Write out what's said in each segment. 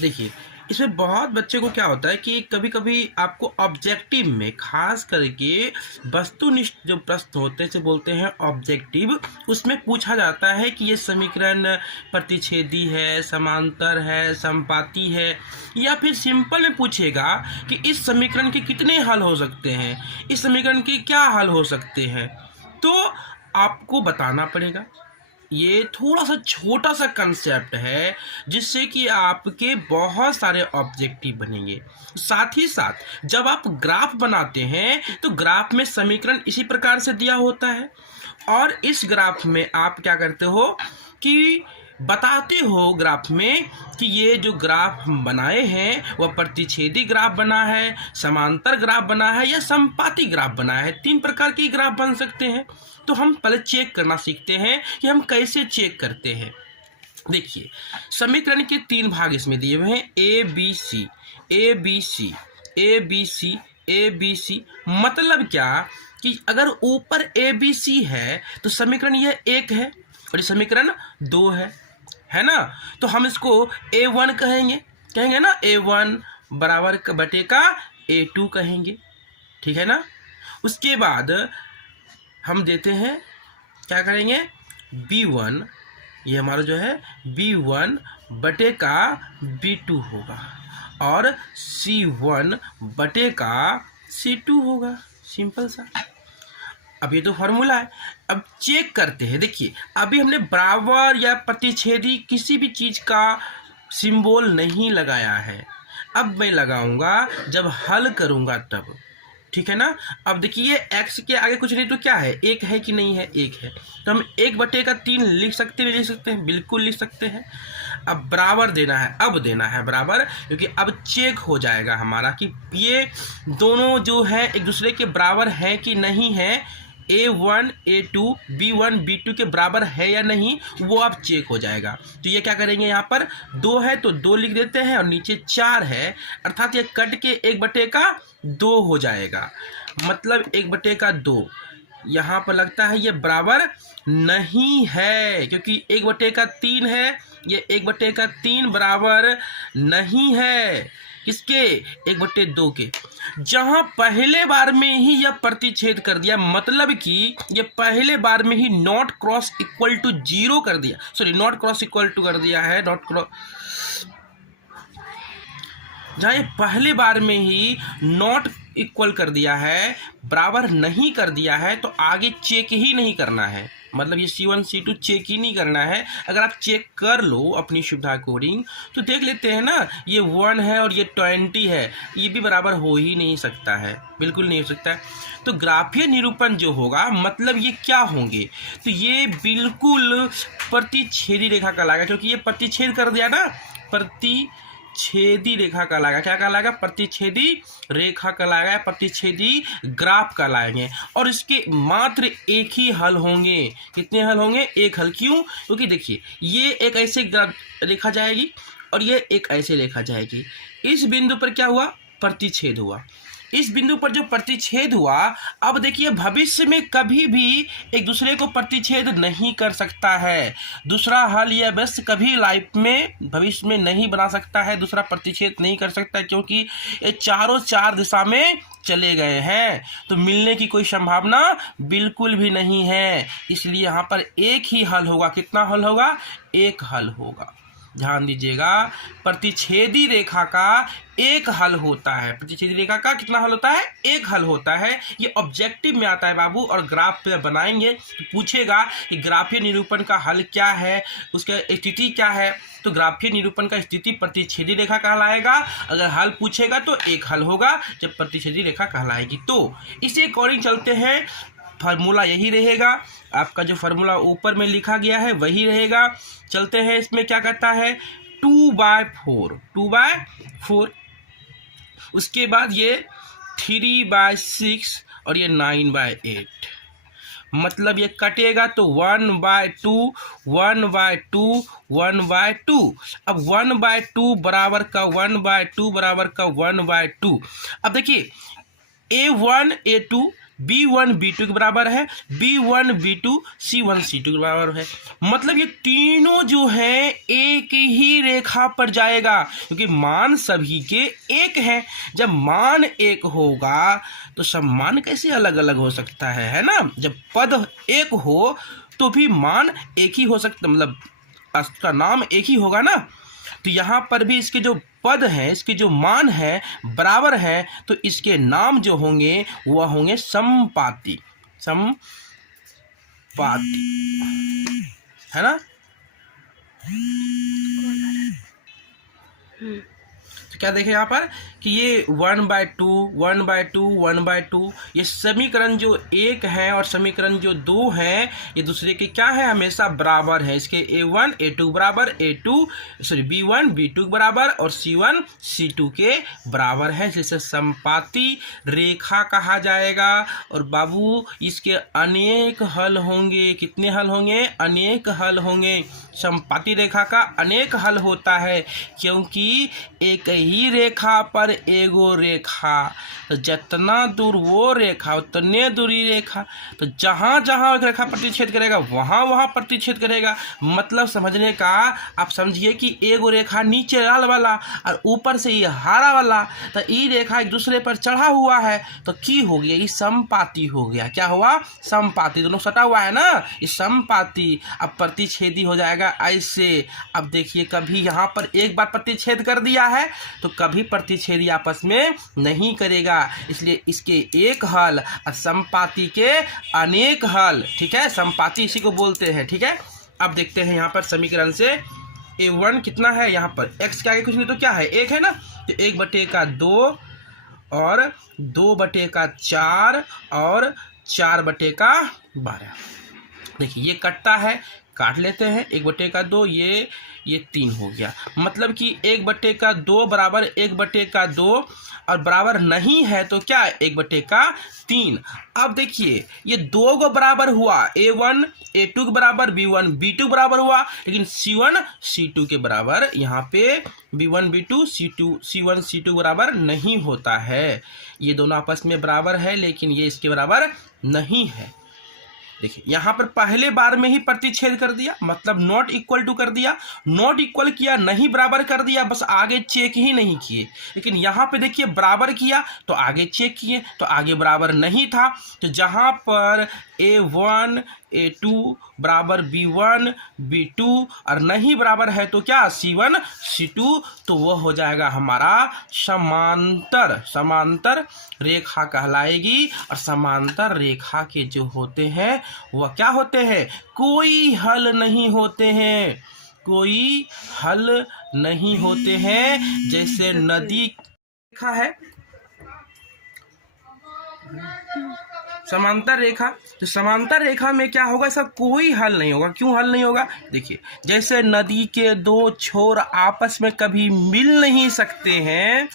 देखिए, इसमें बहुत बच्चे को क्या होता है कि कभी-कभी आपको ऑब्जेक्टिव में ख़ास करके वस्तुनिष्ठ जो प्रश्न होते हैं, इसे बोलते हैं ऑब्जेक्टिव, उसमें पूछा जाता है कि ये समीकरण प्रतिच्छेदी है, समांतर है, समपाती है, या फिर सिंपल में पूछेगा कि इस समीकरण के कितने हल हो सकते हैं, इस समीकरण के क्या हल हो सकते हैं। तो आपको बताना पड़ेगा। ये थोड़ा सा छोटा सा कंसेप्ट है जिससे कि आपके बहुत सारे ऑब्जेक्टिव बनेंगे। साथ ही साथ जब आप ग्राफ बनाते हैं तो ग्राफ में समीकरण इसी प्रकार से दिया होता है, और इस ग्राफ में आप क्या करते हो कि बताते हो ग्राफ में कि ये जो ग्राफ हम बनाए हैं वह प्रतिच्छेदी ग्राफ बना है, समांतर ग्राफ बना है, या समपाती ग्राफ बना है। 3 प्रकार के ग्राफ बन सकते हैं। तो हम पहले चेक करना सीखते हैं कि हम कैसे चेक करते हैं। देखिए, समीकरण के 3 भाग इसमें दिए हुए हैं, A B C, A B C, A B C, A B C. मतलब क्या कि अगर ऊपर ए बी सी है तो समीकरण यह 1 है और ये समीकरण 2 है ना। तो हम इसको A1 कहेंगे ना, A1 बराबर बटे का A2 कहेंगे, ठीक है ना। उसके बाद हम देते हैं, क्या करेंगे, B1, ये हमारा जो है B1 बटे का B2 होगा, और C1 बटे का C2 होगा। सिंपल सा। अब ये तो फॉर्मूला है। अब चेक करते हैं। देखिए, अभी हमने बराबर या प्रतिच्छेदी किसी भी चीज़ का सिंबल नहीं लगाया है। अब मैं लगाऊंगा जब हल करूंगा तब, ठीक है ना। अब देखिए, x के आगे कुछ नहीं तो क्या है, 1 है कि नहीं है, 1 है। तो हम 1/3 लिख सकते हैं, लिख सकते हैं, बिल्कुल लिख सकते हैं। अब बराबर देना है, अब देना है बराबर, क्योंकि अब चेक हो जाएगा हमारा कि ये दोनों जो है एक दूसरे के बराबर है कि नहीं है। A1 A2 B1 B2 के बराबर है या नहीं, वो अब चेक हो जाएगा। तो ये क्या करेंगे, यहाँ पर 2 है तो 2 लिख देते हैं, और नीचे 4 है, अर्थात ये कट के 1/2 हो जाएगा। मतलब 1/2 यहाँ पर लगता है ये बराबर नहीं है, क्योंकि 1/3 है, ये 1/3 बराबर नहीं है किसके, 1/2 के। जहां पहले बार में ही यह प्रतिच्छेद कर दिया, मतलब कि ये पहले बार में ही नॉट क्रॉस इक्वल टू 0 कर दिया, sorry not cross equal to कर दिया है, नॉट क्रॉस, जहाँ ये पहले बार में ही नॉट इक्वल कर दिया है, बराबर नहीं कर दिया है, तो आगे चेक ही नहीं करना है। मतलब ये C1 C2 चेक ही नहीं करना है। अगर आप चेक कर लो अपनी सुविधा अकॉर्डिंग तो देख लेते हैं ना, ये 1 है और ये 20 है, ये भी बराबर हो ही नहीं सकता है, बिल्कुल नहीं हो सकता है। तो ग्राफीय निरूपण जो होगा, मतलब ये क्या होंगे, तो ये बिल्कुल प्रतिच्छेदी रेखा कहलाएगा, क्योंकि ये प्रतिच्छेद कर दिया ना, प्रतिच्छेदी रेखा कहलाएगा। क्या कहलाएगा, प्रतिच्छेदी रेखा कहलाएगा, प्रतिच्छेदी ग्राफ कहलाएंगे। और इसके मात्र एक ही हल होंगे। कितने हल होंगे, एक हल। क्यों, क्योंकि देखिए, ये एक ऐसे ग्राफ रेखा जाएगी और ये एक ऐसे रेखा जाएगी। इस बिंदु पर क्या हुआ, प्रतिच्छेद हुआ। इस बिंदु पर जो प्रतिच्छेद हुआ, अब देखिए भविष्य में कभी भी एक दूसरे को प्रतिच्छेद नहीं कर सकता है। दूसरा हल या बस कभी लाइफ में भविष्य में नहीं बना सकता है, दूसरा प्रतिच्छेद नहीं कर सकता, क्योंकि ये चारों 4 दिशा में चले गए हैं, तो मिलने की कोई संभावना बिल्कुल भी नहीं है। इसलिए यहाँ पर एक ही हल होगा। कितना हल होगा, एक हल होगा। ध्यान दीजिएगा, प्रतिच्छेदी रेखा का एक हल होता है। प्रतिच्छेदी रेखा का कितना हल होता है, एक हल होता है। ये ऑब्जेक्टिव में आता है बाबू, और ग्राफ पे बनाएंगे तो पूछेगा कि ग्राफीय निरूपण का हल क्या है, उसका स्थिति क्या है। तो ग्राफीय निरूपण का स्थिति प्रतिच्छेदी रेखा कहलाएगा। अगर हल पूछेगा तो एक हल होगा, जब प्रतिच्छेदी रेखा कहलाएगी। तो इसी अकॉर्डिंग चलते हैं। फार्मूला यही रहेगा, आपका जो फार्मूला ऊपर में लिखा गया है वही रहेगा। चलते हैं, इसमें क्या कहता है, 2/4, उसके बाद ये 3/6 और ये 9/8। मतलब ये कटेगा तो 1/2, 1/2, 1/2। अब 1/2 बराबर का 1/2 बराबर का 1/2। अब देखिए, A1 A2 B1 B2 के बराबर है, B1 B2 C1 C2 के बराबर है। मतलब ये तीनों जो है एक ही रेखा पर जाएगा, क्योंकि मान सभी के एक है। जब मान एक होगा तो सब मान कैसे अलग अलग हो सकता है ना। जब पद एक हो तो भी मान एक ही हो सकता, मतलब उसका नाम एक ही होगा ना। तो यहाँ पर भी इसके जो पद हैं, इसके जो मान है बराबर है, तो इसके नाम जो होंगे वह होंगे समपाती, समपाती, है ना। तो क्या देखें यहाँ पर कि ये 1/2 1/2 1/2 ये समीकरण जो एक है और समीकरण जो दो है ये दूसरे के क्या है, हमेशा बराबर है। इसके A1 A2 बराबर, B1 B2 बराबर और C1 C2 के बराबर है, जिसे समपाती रेखा कहा जाएगा। और बाबू इसके अनेक हल होंगे। कितने हल होंगे? अनेक हल होंगे। समपाती रेखा का अनेक हल होता है, क्योंकि एक ही रेखा पर एगो रेखा, तो जितना दूर वो रेखा उतने दूरी रेखा, तो जहाँ जहाँ एक रेखा प्रतिच्छेद करेगा वहाँ वहाँ प्रतिच्छेद करेगा। मतलब समझने का आप समझिए कि एगो रेखा नीचे लाल वाला और ऊपर से ये हरा वाला, तो ये रेखा एक दूसरे पर चढ़ा हुआ है, तो की हो गया, ये समपाती हो गया। क्या हुआ? समपाती। दोनों सटा हुआ है ना, ये समपाती। अब प्रतिच्छेदी हो जाएगा ऐसे। अब देखिए, कभी यहाँ पर एक बार प्रतिच्छेद कर दिया है तो कभी प्रतिच्छेदी आपस में नहीं करेगा, इसलिए इसके एक हल और समपाती के अनेक हल। ठीक है, समपाती इसी को बोलते हैं। ठीक है, अब देखते हैं यहाँ पर समीकरण से A1 कितना है, यहाँ पर x के आगे कुछ नहीं तो क्या है, एक है ना, तो 1/2 और 2/4 और 4/12। देखिए ये कटता है, काट लेते हैं। 1/2 ये 3 हो गया। मतलब कि 1/2 बराबर 1/2 और बराबर नहीं है तो क्या, 1/3। अब देखिए ये दो को बराबर हुआ, A1 A2 के बराबर, B1 B2 बराबर हुआ, लेकिन C1 C2 के बराबर यहाँ पे B1 B2 C1 C2 बराबर नहीं होता है। ये दोनों आपस में बराबर है, लेकिन ये इसके बराबर नहीं है। देखिए यहाँ पर पहले बार में ही प्रतिच्छेद कर दिया, मतलब नॉट इक्वल टू कर दिया, नॉट इक्वल किया, नहीं बराबर कर दिया, बस आगे चेक ही नहीं किए। लेकिन यहाँ पे देखिए बराबर किया तो आगे चेक किए, तो आगे बराबर नहीं था। तो जहाँ पर A1 A2 बराबर B1 B2 और नहीं बराबर है तो क्या, C1 C2, तो वह हो जाएगा हमारा समांतर रेखा कहलाएगी। और समांतर रेखा के जो होते हैं वह क्या होते हैं, कोई हल नहीं होते हैं, कोई हल नहीं होते हैं। जैसे नदी रेखा है, समांतर रेखा, तो समांतर रेखा में क्या होगा, इसका कोई हल नहीं होगा। क्यों हल नहीं होगा? देखिए जैसे नदी के दो छोर आपस में कभी मिल नहीं सकते हैं,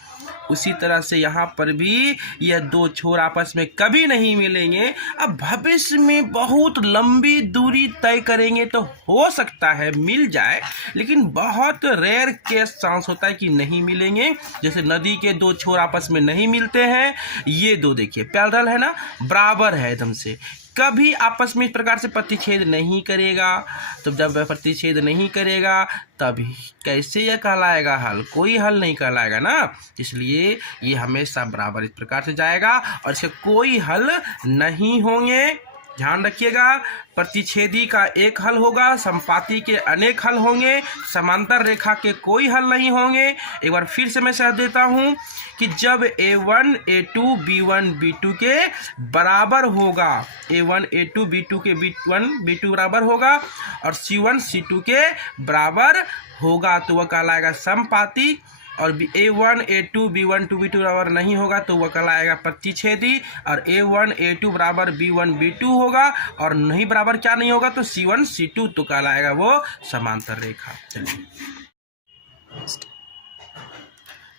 उसी तरह से यहाँ पर भी यह दो छोर आपस में कभी नहीं मिलेंगे। अब भविष्य में बहुत लंबी दूरी तय करेंगे तो हो सकता है मिल जाए, लेकिन बहुत रेयर केस चांस होता है कि नहीं मिलेंगे। जैसे नदी के दो छोर आपस में नहीं मिलते हैं, ये दो देखिए पैरेलल है ना, बराबर है एकदम से, कभी आपस में इस प्रकार से प्रतिच्छेद नहीं करेगा। तो जब वह प्रतिच्छेद नहीं करेगा तभी कैसे यह कहलाएगा हल, कोई हल नहीं कहलाएगा ना। इसलिए ये हमेशा बराबर इस प्रकार से जाएगा और इसके कोई हल नहीं होंगे। ध्यान रखिएगा, प्रतिच्छेदी का एक हल होगा, समपाती के अनेक हल होंगे, समांतर रेखा के कोई हल नहीं होंगे। एक बार फिर से मैं कह देता हूँ कि जब A1 A2 B1 B2 के बराबर होगा, A1 A2 B2 के B1 B2 बराबर होगा और C1 C2 के बराबर होगा तो वह कहलाएगा समपाती। और A1 A2 B1 B2 बराबर नहीं होगा तो वह कहलाएगा प्रतिच्छेदी। और A1 A2 बराबर B1 B2 होगा और नहीं बराबर क्या नहीं होगा तो C1 C2, तो कहलाएगा वो समांतर रेखा। चलिए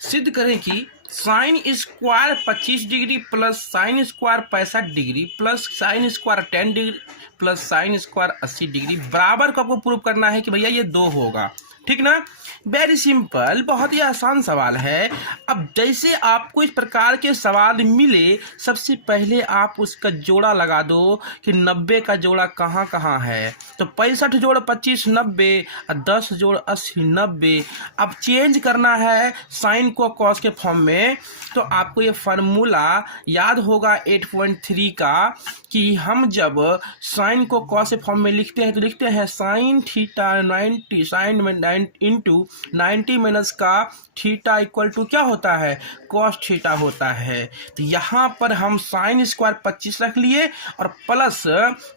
सिद्ध करें कि sine square 25 degree plus sine square 65 degree plus sine square 10 degree plus sine square 80 degree बराबर को आपको प्रूव करना है कि भैया ये दो होगा। ठीक ना। वेरी सिंपल, बहुत ही आसान सवाल है। अब जैसे आपको इस प्रकार के सवाल मिले, सबसे पहले आप उसका जोड़ा लगा दो कि 90 का जोड़ा कहाँ कहाँ है। तो 65 जोड़ 25 90 और 10 जोड़ 80 90। अब चेंज करना है साइन को कॉस के फॉर्म में, तो आपको ये फार्मूला याद होगा 8.3 का, कि हम जब साइन को कॉस के फॉर्म में लिखते हैं तो लिखते हैं साइन थीटा 90 साइन में 9 इंटू 90 माइनस का थीटा इक्वल टू क्या होता है, कॉस थीटा होता है। तो यहाँ पर हम साइन स्क्वायर 25 रख लिए और प्लस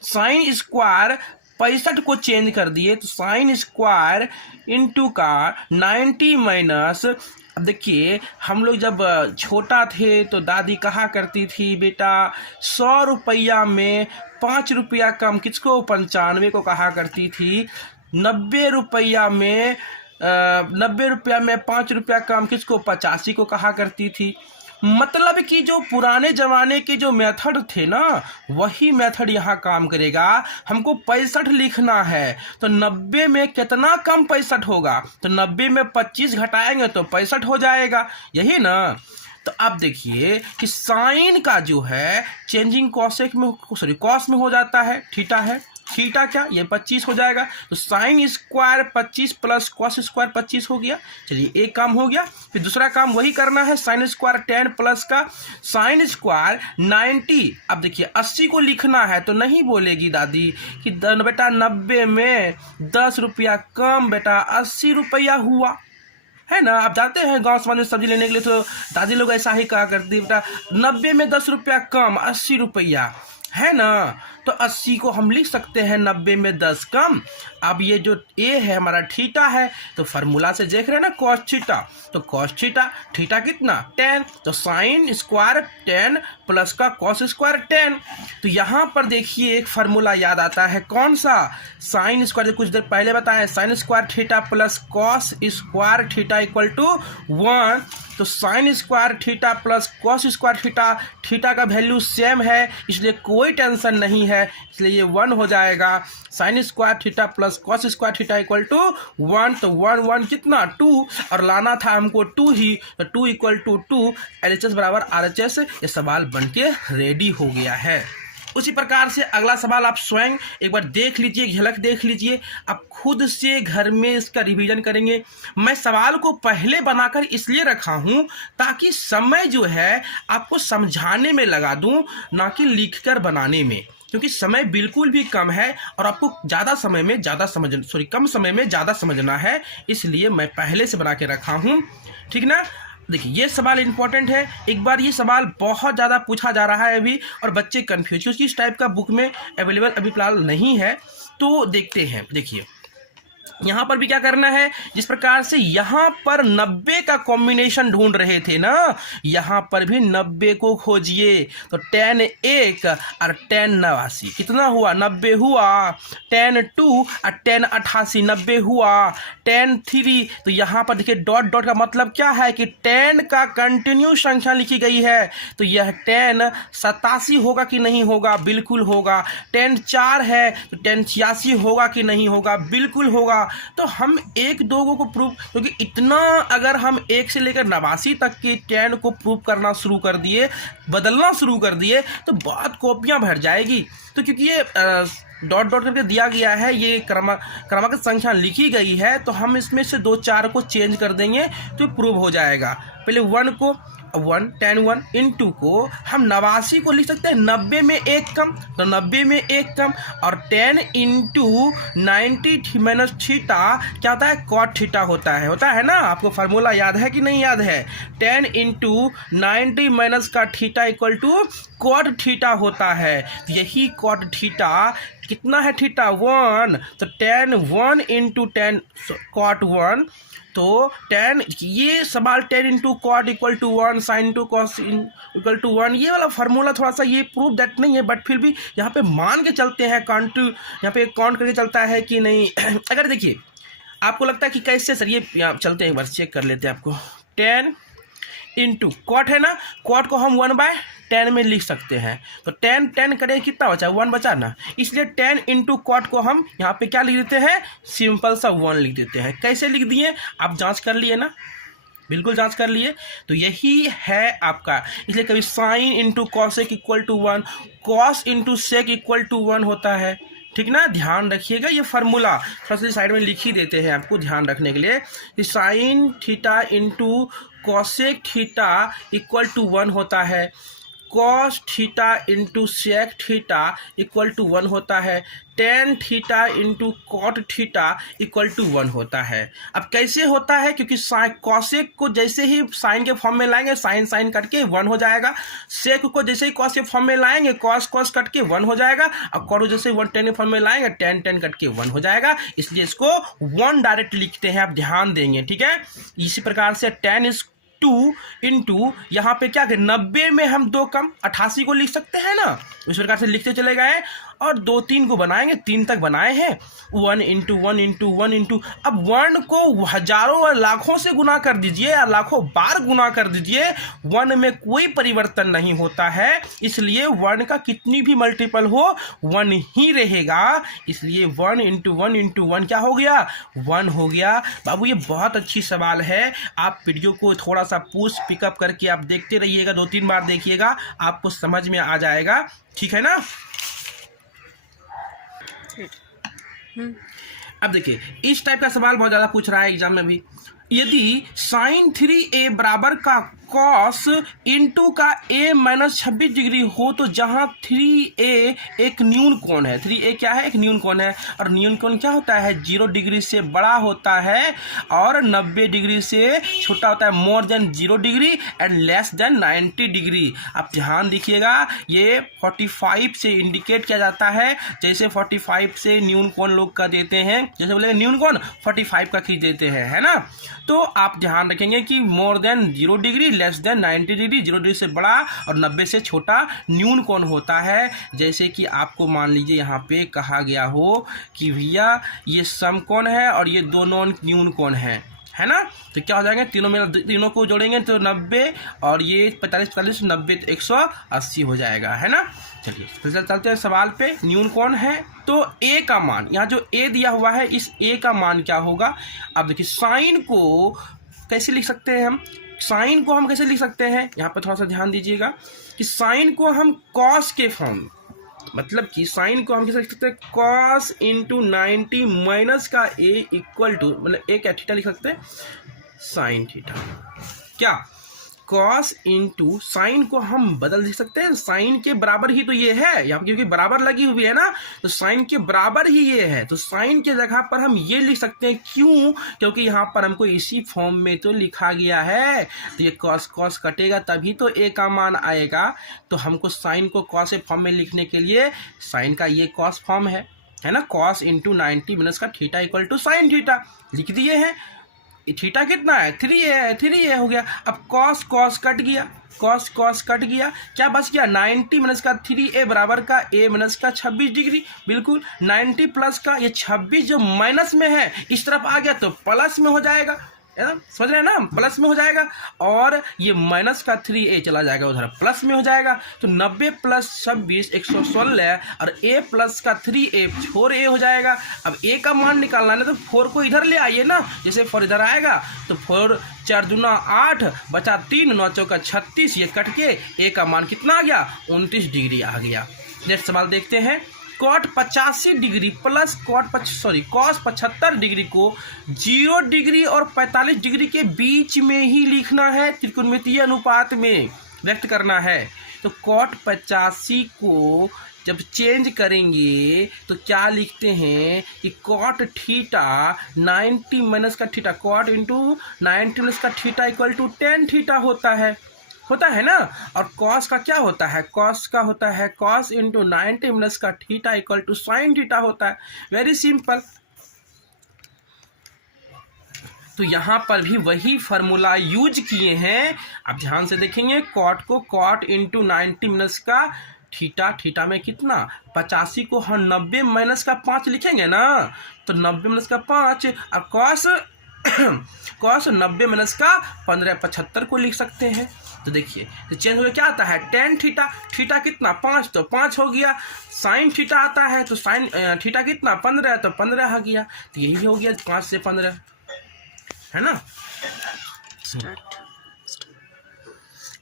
साइन स्क्वायर 65 को चेंज कर दिए, तो साइन स्क्वायर इंटू का 90 माइनस। अब देखिए, हम लोग जब छोटा थे तो दादी कहा करती थी, बेटा 100 रुपया में 5 रुपया कम किसको, 95 को कहा करती थी। 90 रुपया में 90 रुपया में 5 रुपया कम किसको, 85 को कहा करती थी। मतलब कि जो पुराने जमाने के जो मेथड थे ना, वही मेथड यहाँ काम करेगा। हमको 65 लिखना है, तो 90 में कितना कम 65 होगा, तो 90 में 25 घटाएंगे तो 65 हो जाएगा, यही ना। तो अब देखिए कि साइन का जो है चेंजिंग कॉसेक में, सॉरी कॉस में हो जाता है, थीटा है, थीटा क्या ये 25 हो जाएगा। तो sine square 25 plus cos square 25 हो गया। चलिए एक काम हो गया, फिर दूसरा काम वही करना है, साइन स्क्वायर 10 प्लस का साइन स्क्वायर 90। अब देखिए 80 को लिखना है, तो नहीं बोलेगी दादी कि बेटा 90 में 10 रुपया कम, बेटा 80 रुपया हुआ, है ना। आप जाते हैं गांव समाज में सब्जी लेने के लिए, तो दादी लोग ऐसा ही कहा करती, बेटा 90 में 10 रुपया कम 80 रुपया, है ना। तो 80 को हम लिख सकते हैं 90 में 10 कम। अब ये जो ए है हमारा थीटा है, तो फार्मूला से देख रहे हैं ना कॉस थीटा, तो कॉस थीटा, थीटा कितना 10, तो साइन स्क्वायर 10 प्लस का कॉस स्क्वायर 10। तो यहाँ पर देखिए एक फार्मूला याद आता है, कौन सा, साइन स्क्वायर, कुछ देर पहले बताया, sine square theta plus cos square theta equal to 1। तो sine square theta plus cos square theta, theta का वैल्यू सेम है, इसलिए कोई टेंशन नहीं है, इसलिए ये 1 हो जाएगा। Sine square theta plus cos square theta equal to 1, तो 1 1 कितना 2, और लाना था हमको 2 ही, तो 2 इक्वल टू 2, LHS बराबर RHS। ये सवाल बनके रेडी हो गया है। उसी प्रकार से अगला सवाल आप स्वयं एक बार देख लीजिए, झलक देख लीजिए, आप खुद से घर में इसका रिवीजन करेंगे। मैं सवाल को पहले बनाकर इसलिए रखा हूं ताकि समय जो है आपको समझाने में लगा दूं, ना कि लिखकर बनाने में, क्योंकि समय बिल्कुल भी कम है और आपको ज़्यादा समय में ज़्यादा कम समय में ज़्यादा समझना है, इसलिए मैं पहले से बना के रखा हूँ, ठीक ना। देखिए ये सवाल इंपॉर्टेंट है, एक बार ये सवाल बहुत ज़्यादा पूछा जा रहा है अभी, और बच्चे कन्फ्यूज, क्योंकि इस टाइप का बुक में अवेलेबल अभी फिलहाल नहीं है। तो देखते हैं, देखिए यहाँ पर भी क्या करना है, जिस प्रकार से यहाँ पर 90 का कॉम्बिनेशन ढूंढ रहे थे ना, यहाँ पर भी 90 को खोजिए। तो 10 1 और 10 89 कितना हुआ, 90 हुआ। 10 2 और 10 88 90 हुआ। 10 3, तो यहाँ पर देखिए डॉट डॉट का मतलब क्या है कि 10 का कंटिन्यू संख्या लिखी गई है, तो यह 10 87 होगा कि नहीं होगा, बिल्कुल होगा। 10 4 है, तो 10 86 होगा कि नहीं होगा, बिल्कुल होगा। तो हम एक दो को प्रूव, क्योंकि इतना अगर हम 1 से लेकर 89 तक के 10 को प्रूव करना शुरू कर दिए, बदलना शुरू कर दिए, तो बहुत कॉपियां भर जाएगी। तो क्योंकि ये डॉट डॉट करके दिया गया है, ये क्रमागत संख्या लिखी गई है, तो हम इसमें से 2 4 को चेंज कर देंगे तो प्रूव हो जाएगा। पहले 1 को 1 10 1 इन 2 को हम 89 को लिख सकते हैं 90 में 1 कम, तो 90 में 1 कम, और 10 इंटू 90 माइनस थीटा क्या होता है, कॉट थीटा होता है ना। आपको फार्मूला याद है कि नहीं याद है, 10 इंटू 90 माइनस का theta equal to cot theta होता है। यही कॉट थीटा कितना है, थीटा 1, तो 10 1 इंटू 10 कॉट 1, तो 10, ये सवाल 10 into cot equal to 1, sine into cos equal to 1, ये वाला फार्मूला थोड़ा सा ये प्रूफ दैट नहीं है, बट फिर भी यहाँ पे मान के चलते हैं, यहाँ पे काउंट करके चलता है कि नहीं। अगर देखिए आपको लगता है कि कैसे सर, ये यहाँ चलते हैं, एक बार चेक कर लेते हैं आपको। 10 इंटू कॉट है ना, कॉट को हम 1/10 में लिख सकते हैं। तो 10 करें कितना बचा, 1 बचा ना, इसलिए 10 इंटू कॉट को हम यहाँ पे क्या लिख देते हैं, सिंपल सा 1 लिख देते हैं। कैसे लिख दिए आप जांच कर लिए ना, बिल्कुल जांच कर लिए। तो यही है आपका, इसलिए कभी sine into cosec equal to 1, cos into sec equal to 1 होता है, ठीक ना। ध्यान रखिएगा, ये फार्मूला थोड़ा सा साइड में लिख ही देते हैं आपको ध्यान रखने के लिए कि sine theta into cosec theta equal to 1 होता है, cos theta into sec theta equal to 1 होता है, tan theta into cot theta equal to 1 होता है। अब कैसे होता है, क्योंकि कॉसेक को जैसे ही साइन के फॉर्म में लाएंगे साइन साइन कट के 1 हो जाएगा, सेक को जैसे ही कॉस के फॉर्म में लाएंगे कॉस कॉस कट के 1 हो जाएगा, और कॉट जैसे 1 टेन के फॉर्म में लाएंगे टेन टेन कट के 1 हो जाएगा, इसलिए इसको 1 डायरेक्ट लिखते हैं। आप ध्यान देंगे, ठीक है। इसी प्रकार से 10 इज 2 इंटू यहाँ पे क्या करें, 90 में हम 2 कम 88 को लिख सकते हैं ना, इस प्रकार से लिखते चले गए और 2 3 को बनाएंगे, 3 तक बनाए हैं, 1 इंटू 1 इंटू 1 इंटू, अब 1 को हजारों और लाखों से गुना कर दीजिए या लाखों बार गुना कर दीजिए, 1 में कोई परिवर्तन नहीं होता है, इसलिए 1 का कितनी भी मल्टीपल हो 1 ही रहेगा, इसलिए 1 इंटू 1 इंटू 1 क्या हो गया, 1 हो गया। बाबू ये बहुत अच्छी सवाल है, आप वीडियो को थोड़ा सा पुश पिकअप करके आप देखते रहिएगा, 2-3 बार देखिएगा, आपको समझ में आ जाएगा, ठीक है ना। अब देखिए इस टाइप का सवाल बहुत ज़्यादा पूछ रहा है एग्जाम में भी, यदि साइन 3a बराबर का कॉस इंटू का a माइनस 26 डिग्री हो, तो जहां 3a एक न्यून कोण है, 3a क्या है, एक न्यून कोण है, और न्यून कोण क्या होता है, 0 डिग्री से बड़ा होता है और 90 डिग्री से छोटा होता है, more than 0 degree and less than 90 degree. आप ध्यान देखिएगा, ये 45 से इंडिकेट किया जाता है, जैसे 45 से न्यून कोण लोग का देते हैं, जैसे बोलेंगे न्यून कोण 45 का खींच देते हैं, है ना। तो आप ध्यान रखेंगे कि more than 0 degree less than 90 degree, 0 degree से बड़ा और 90 से छोटा न्यून कोण होता है। जैसे कि आपको मान लीजिए यहाँ पे कहा गया हो कि भैया ये समकोण है और ये दोनों न्यून कोण है ना, तो क्या हो जाएंगे, तीनों को जोड़ेंगे तो 90 और ये 45 90 तो 180 हो जाएगा, है ना। चलिए चलते हैं सवाल पे। न्यून कोण है तो a का मान, यहाँ जो a दिया हुआ है इस a का मान क्या होगा। अब देखिए साइन को कैसे लिख सकते हैं हम, साइन को हम कैसे लिख सकते हैं, यहाँ पर थोड़ा सा ध्यान दीजिएगा कि साइन को हम कॉस के फॉर्म, मतलब कि साइन को हम कैसे लिख सकते हैं, कॉस इंटू 90 माइनस का a इक्वल टू, मतलब a क्या थीटा लिख सकते हैं, साइन थीटा, क्या कॉस इंटू साइन को हम बदल लिख सकते हैं, साइन के बराबर ही तो ये है यहाँ, क्योंकि बराबर लगी हुई है ना, तो साइन के बराबर ही ये है, तो साइन के जगह पर हम ये लिख सकते हैं, क्यों, क्योंकि यहाँ पर हमको इसी फॉर्म में तो लिखा गया है, तो ये कॉस कॉस कटेगा तभी तो a का मान आएगा, तो हमको साइन को कॉस के फॉर्म में लिखने के लिए साइन का ये कॉस फॉर्म है ना, कॉस इंटू 90 माइनस का theta equal to sine theta लिख दिए हैं। थीटा कितना है, 3a हो गया। अब कॉस कॉस कट गया, कॉस कॉस कट गया, क्या बच गया, 90 माइनस का 3a बराबर का a माइनस का 26 डिग्री, बिल्कुल 90 प्लस का ये 26 जो माइनस में है इस तरफ आ गया तो प्लस में हो जाएगा, है ना, समझ रहे हैं ना, प्लस में हो जाएगा, और ये माइनस का 3a चला जाएगा उधर प्लस में हो जाएगा, तो 90 प्लस 26 116 और a प्लस का 3a 4a हो जाएगा। अब a का मान निकालना है तो 4 को इधर ले आइए ना, जैसे 4 इधर आएगा तो 4 4 दूना 8 बचा 3 9 चौका 36, ये कट के a का मान कितना आ गया, 29 डिग्री आ गया। नेक्स्ट सवाल देखते हैं, cot 85 degree plus cos 75 degree को 0 डिग्री और 45 डिग्री के बीच में ही लिखना है, त्रिकोणमितीय अनुपात में व्यक्त करना है। तो कॉट 85 को जब चेंज करेंगे तो क्या लिखते हैं कि कॉट थीटा 90 माइनस का थीटा, कॉट इंटू 90 माइनस का theta equal to tan theta होता है ना, और कॉस का क्या होता है, कॉस का होता है कॉस इंटू 90 माइनस का theta equal to sine theta होता है, वेरी सिंपल। तो यहाँ पर भी वही फार्मूला यूज किए हैं, आप ध्यान से देखेंगे, कॉट को कॉट इंटू 90 माइनस का थीटा में कितना, 85 को हम 90 माइनस का 5 लिखेंगे ना, तो 90 माइनस का 5, और कॉस 90 माइनस का 15 75 को लिख सकते हैं। तो देखिए तो चेंज हो गया, क्या आता है टेन थीटा, थीटा कितना 5 तो 5 हो गया। साइन थीटा आता है तो साइन थीटा कितना 15 तो 15 आ गया। तो यही हो गया 5 से 15, है ना।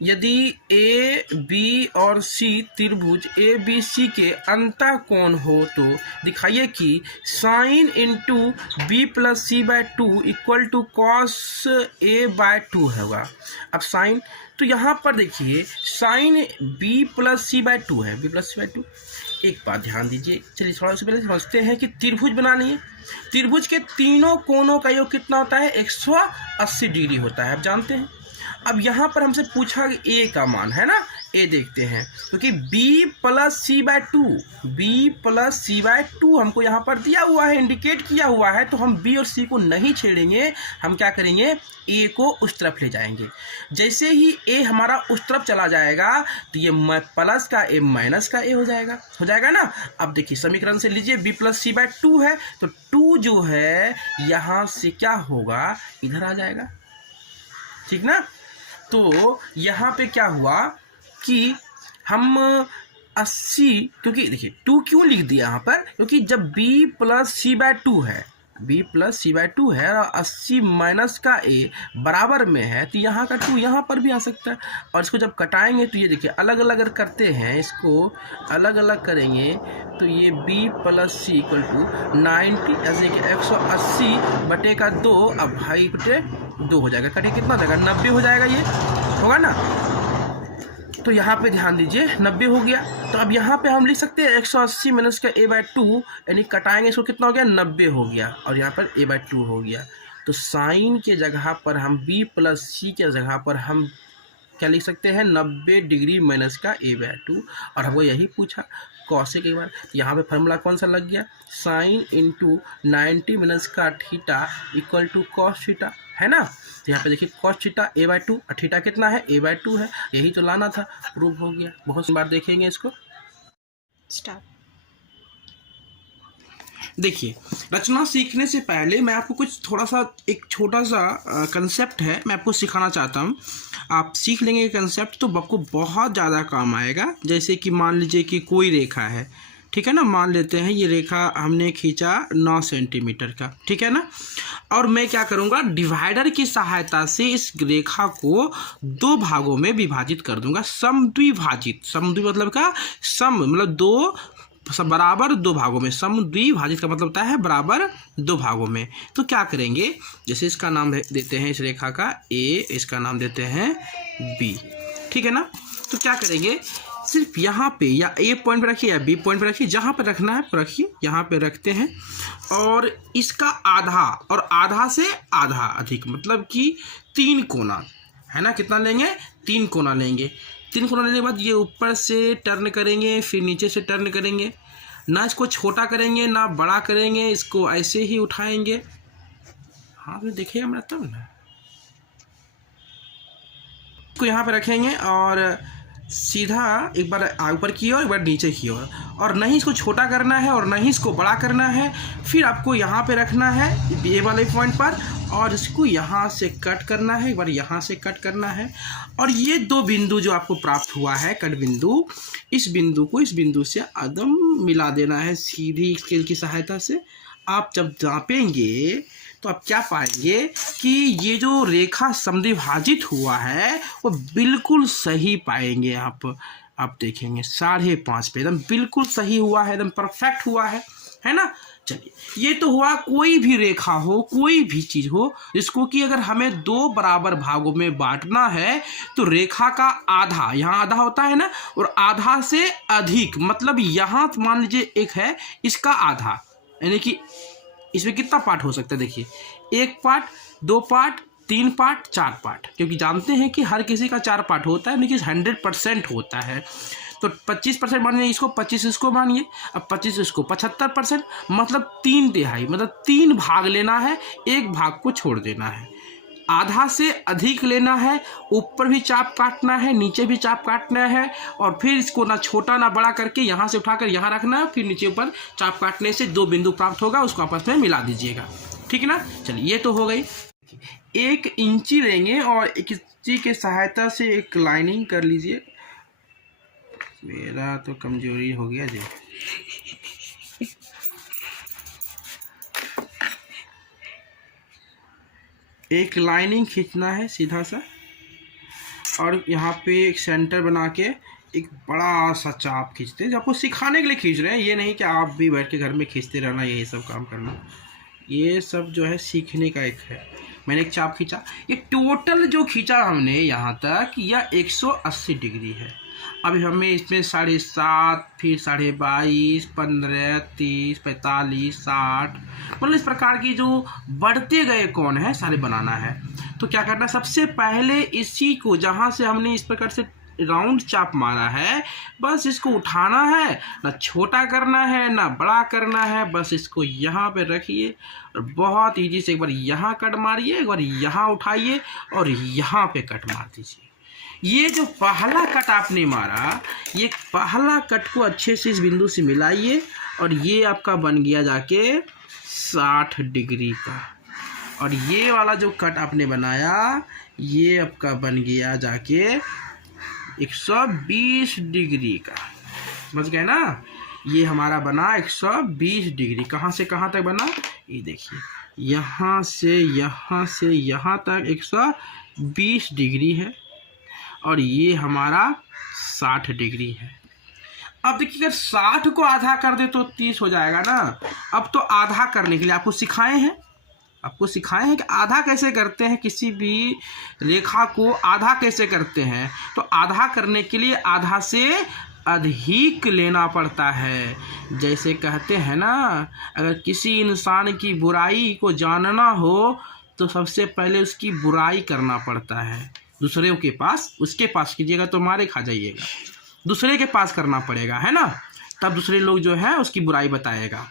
यदि ए बी और सी त्रिभुज ए बी सी के अंतः कोण हो तो दिखाइए कि sine into B plus C by 2 equal to cos A by 2 होगा। अब साइन, तो यहाँ पर देखिए sine B plus C by 2 है, बी प्लस सी बाय 2। एक बात ध्यान दीजिए, चलिए थोड़ा सा पहले समझते हैं कि त्रिभुज बनानी है। त्रिभुज के तीनों कोणों का योग कितना होता है 180 डिग्री होता है, आप जानते हैं। अब यहाँ पर हमसे पूछा कि ए का मान है ना, ए देखते हैं, क्योंकि b plus C by 2, B plus C by 2 हमको यहाँ पर दिया हुआ है, इंडिकेट किया हुआ है। तो हम b और c को नहीं छेड़ेंगे, हम क्या करेंगे a को उस तरफ ले जाएंगे। जैसे ही a हमारा उस तरफ चला जाएगा तो ये प्लस का a माइनस का a हो जाएगा ना। अब देखिए समीकरण से लीजिए b प्लस सी बाय 2 है, तो 2 जो है यहाँ से क्या होगा इधर आ जाएगा, ठीक ना। तो यहाँ पे क्या हुआ कि हम 80, क्योंकि देखिए 2 क्यों लिख दिया यहाँ पर, क्योंकि जब b प्लस सी बाय 2 है, b प्लस सी बाय 2 है और 80 माइनस का a बराबर में है, तो यहाँ का 2 यहाँ पर भी आ सकता है। और इसको जब कटाएंगे तो ये देखिए अलग अलग अगर करते हैं, इसको अलग अलग करेंगे तो ये b plus C equal to 90 ऐसे कि 180 बटे का 2, अब भाई बटे 2 हो जाएगा, कटे कितना हो जाएगा 90 हो जाएगा, ये होगा ना। तो यहाँ पे ध्यान दीजिए 90 हो गया। तो अब यहाँ पे हम लिख सकते हैं 180 माइनस का a बाय 2, यानी कटाएंगे इसको कितना हो गया 90 हो गया, और यहाँ पर a बाय 2 हो गया। तो साइन के जगह पर हम b प्लस सी के जगह पर हम क्या लिख सकते हैं 90 डिग्री माइनस का a बाय 2, और हमको यही पूछा कॉसेक के बार। यहाँ पे फार्मूला कौन सा लग गया, साइन इंटू 90 माइनस का theta equal to cos theta, है ना। तो यहाँ पे देखिए कॉस थीटा a बाय 2 और थीटा कितना है a बाय 2 है, यही तो लाना था, प्रूव हो गया। बहुत सी बार देखेंगे इसको। देखिए रचना सीखने से पहले मैं आपको कुछ थोड़ा सा एक छोटा सा कंसेप्ट है, मैं आपको सिखाना चाहता हूँ। आप सीख लेंगे कंसेप्ट तो आपको बहुत ज़्यादा काम आएगा। जैसे कि मान लीजिए कि कोई रेखा है, ठीक है ना, मान लेते हैं ये रेखा हमने खींचा 9 सेंटीमीटर का, ठीक है ना। और मैं क्या करूँगा डिवाइडर की सहायता से इस रेखा को 2 भागों में विभाजित कर दूंगा, समद्विभाजित। समद्वि मतलब का सम मतलब 2 बराबर 2 भागों में, समद्विभाजित का मतलब होता है बराबर 2 भागों में। तो क्या करेंगे, जैसे इसका नाम देते हैं इस रेखा का a, इसका नाम देते हैं b, ठीक है ना। तो क्या करेंगे सिर्फ यहाँ पे या a पॉइंट पे रखिए या b पॉइंट पे रखिए, जहाँ पे रखना है रखिए, यहाँ पे रखते हैं। और इसका आधा और आधा से आधा अधिक मतलब कि 3 कोना, है ना। कितना लेंगे 3 कोना लेंगे। 3 कोना लेने के बाद ये ऊपर से टर्न करेंगे, फिर नीचे से टर्न करेंगे, ना इसको छोटा करेंगे ना बड़ा करेंगे, इसको ऐसे ही उठाएंगे। हाँ तो देखिए हमारा तब ना, इसको यहाँ पे रखेंगे और सीधा एक बार ऊपर की ओर एक बार नीचे की ओर, और नहीं इसको छोटा करना है और नहीं इसको बड़ा करना है। फिर आपको यहाँ पे रखना है ए वाले पॉइंट पर, और इसको यहाँ से कट करना है, एक बार यहाँ से कट करना है। और ये 2 बिंदु जो आपको प्राप्त हुआ है कट बिंदु, इस बिंदु को इस बिंदु से एकदम मिला देना है सीधी स्केल की सहायता से। आप जब नापेंगे तो आप क्या पाएंगे कि ये जो रेखा समद्विभाजित हुआ है वो बिल्कुल सही पाएंगे आप देखेंगे 5.5 पे एकदम बिल्कुल सही हुआ है, एकदम परफेक्ट हुआ है ना। चलिए ये तो हुआ कोई भी रेखा हो, कोई भी चीज़ हो जिसको कि अगर हमें 2 बराबर भागों में बांटना है तो रेखा का आधा, यहाँ आधा होता है ना, और आधा से अधिक मतलब यहाँ मान लीजिए एक है, इसका आधा, यानी कि इसमें कितना पार्ट हो सकता है देखिए, 1 पार्ट 2 पार्ट 3 पार्ट 4 पार्ट, क्योंकि जानते हैं कि हर किसी का 4 पार्ट होता है, लेकिन 100% होता है। तो 25% मानिए इसको, 25 इसको मानिए, अब 25 इसको 75%, मतलब 3/3 मतलब 3 भाग लेना है, 1 भाग को छोड़ देना है। आधा से अधिक लेना है, ऊपर भी चाप काटना है नीचे भी चाप काटना है, और फिर इसको ना छोटा ना बड़ा करके यहाँ से उठाकर यहाँ रखना है, फिर नीचे ऊपर चाप काटने से 2 बिंदु प्राप्त होगा, उसको आपस में मिला दीजिएगा, ठीक है ना। चलिए ये तो हो गई। एक इंची लेंगे और एक इंची के सहायता से एक लाइनिंग कर लीजिए। मेरा तो कमजोरी हो गया जी। एक लाइनिंग खींचना है सीधा सा, और यहाँ पे एक सेंटर बना के एक बड़ा सा चाप खींचते हैं, जो आपको सिखाने के लिए खींच रहे हैं। ये नहीं कि आप भी बैठ के घर में खींचते रहना, यही सब काम करना। ये सब जो है सीखने का एक है। मैंने एक चाप खींचा, ये टोटल जो खींचा हमने यहाँ तक, यह 180 डिग्री है। अब हमें इसमें 7.5, फिर 22.5, 15, 30, 45, 60, मतलब इस प्रकार की जो बढ़ते गए कोण है सारे बनाना है। तो क्या करना, सबसे पहले इसी को जहाँ से हमने इस प्रकार से राउंड चाप मारा है, बस इसको उठाना है, ना छोटा करना है ना बड़ा करना है, बस इसको यहाँ पे रखिए और बहुत इजी से एक बार यहाँ कट मारिए, एक बार यहाँ उठाइए और यहाँ पे कट मार दीजिए। ये जो पहला कट आपने मारा, ये पहला कट को अच्छे से इस बिंदु से मिलाइए और ये आपका बन गया जाके 60 डिग्री का। और ये वाला जो कट आपने बनाया, ये आपका बन गया जाके 120 डिग्री का। समझ गए ना? ये हमारा बना 120 डिग्री। कहाँ से कहाँ तक बना, ये देखिए, यहाँ से यहाँ तक 120 डिग्री है और ये हमारा 60 डिग्री है। अब देखिए, अगर 60 को आधा कर दे तो 30 हो जाएगा ना। अब तो आधा करने के लिए आपको सिखाए हैं कि आधा कैसे करते हैं, किसी भी रेखा को आधा कैसे करते हैं। तो आधा करने के लिए आधा से अधिक लेना पड़ता है। जैसे कहते हैं ना, अगर किसी इंसान की बुराई को जानना हो तो सबसे पहले उसकी बुराई करना पड़ता है। दूसरे के पास, उसके पास कीजिएगा तो मारे खा जाइएगा, दूसरे के पास करना पड़ेगा, है ना, तब दूसरे लोग जो है उसकी बुराई बताएगा।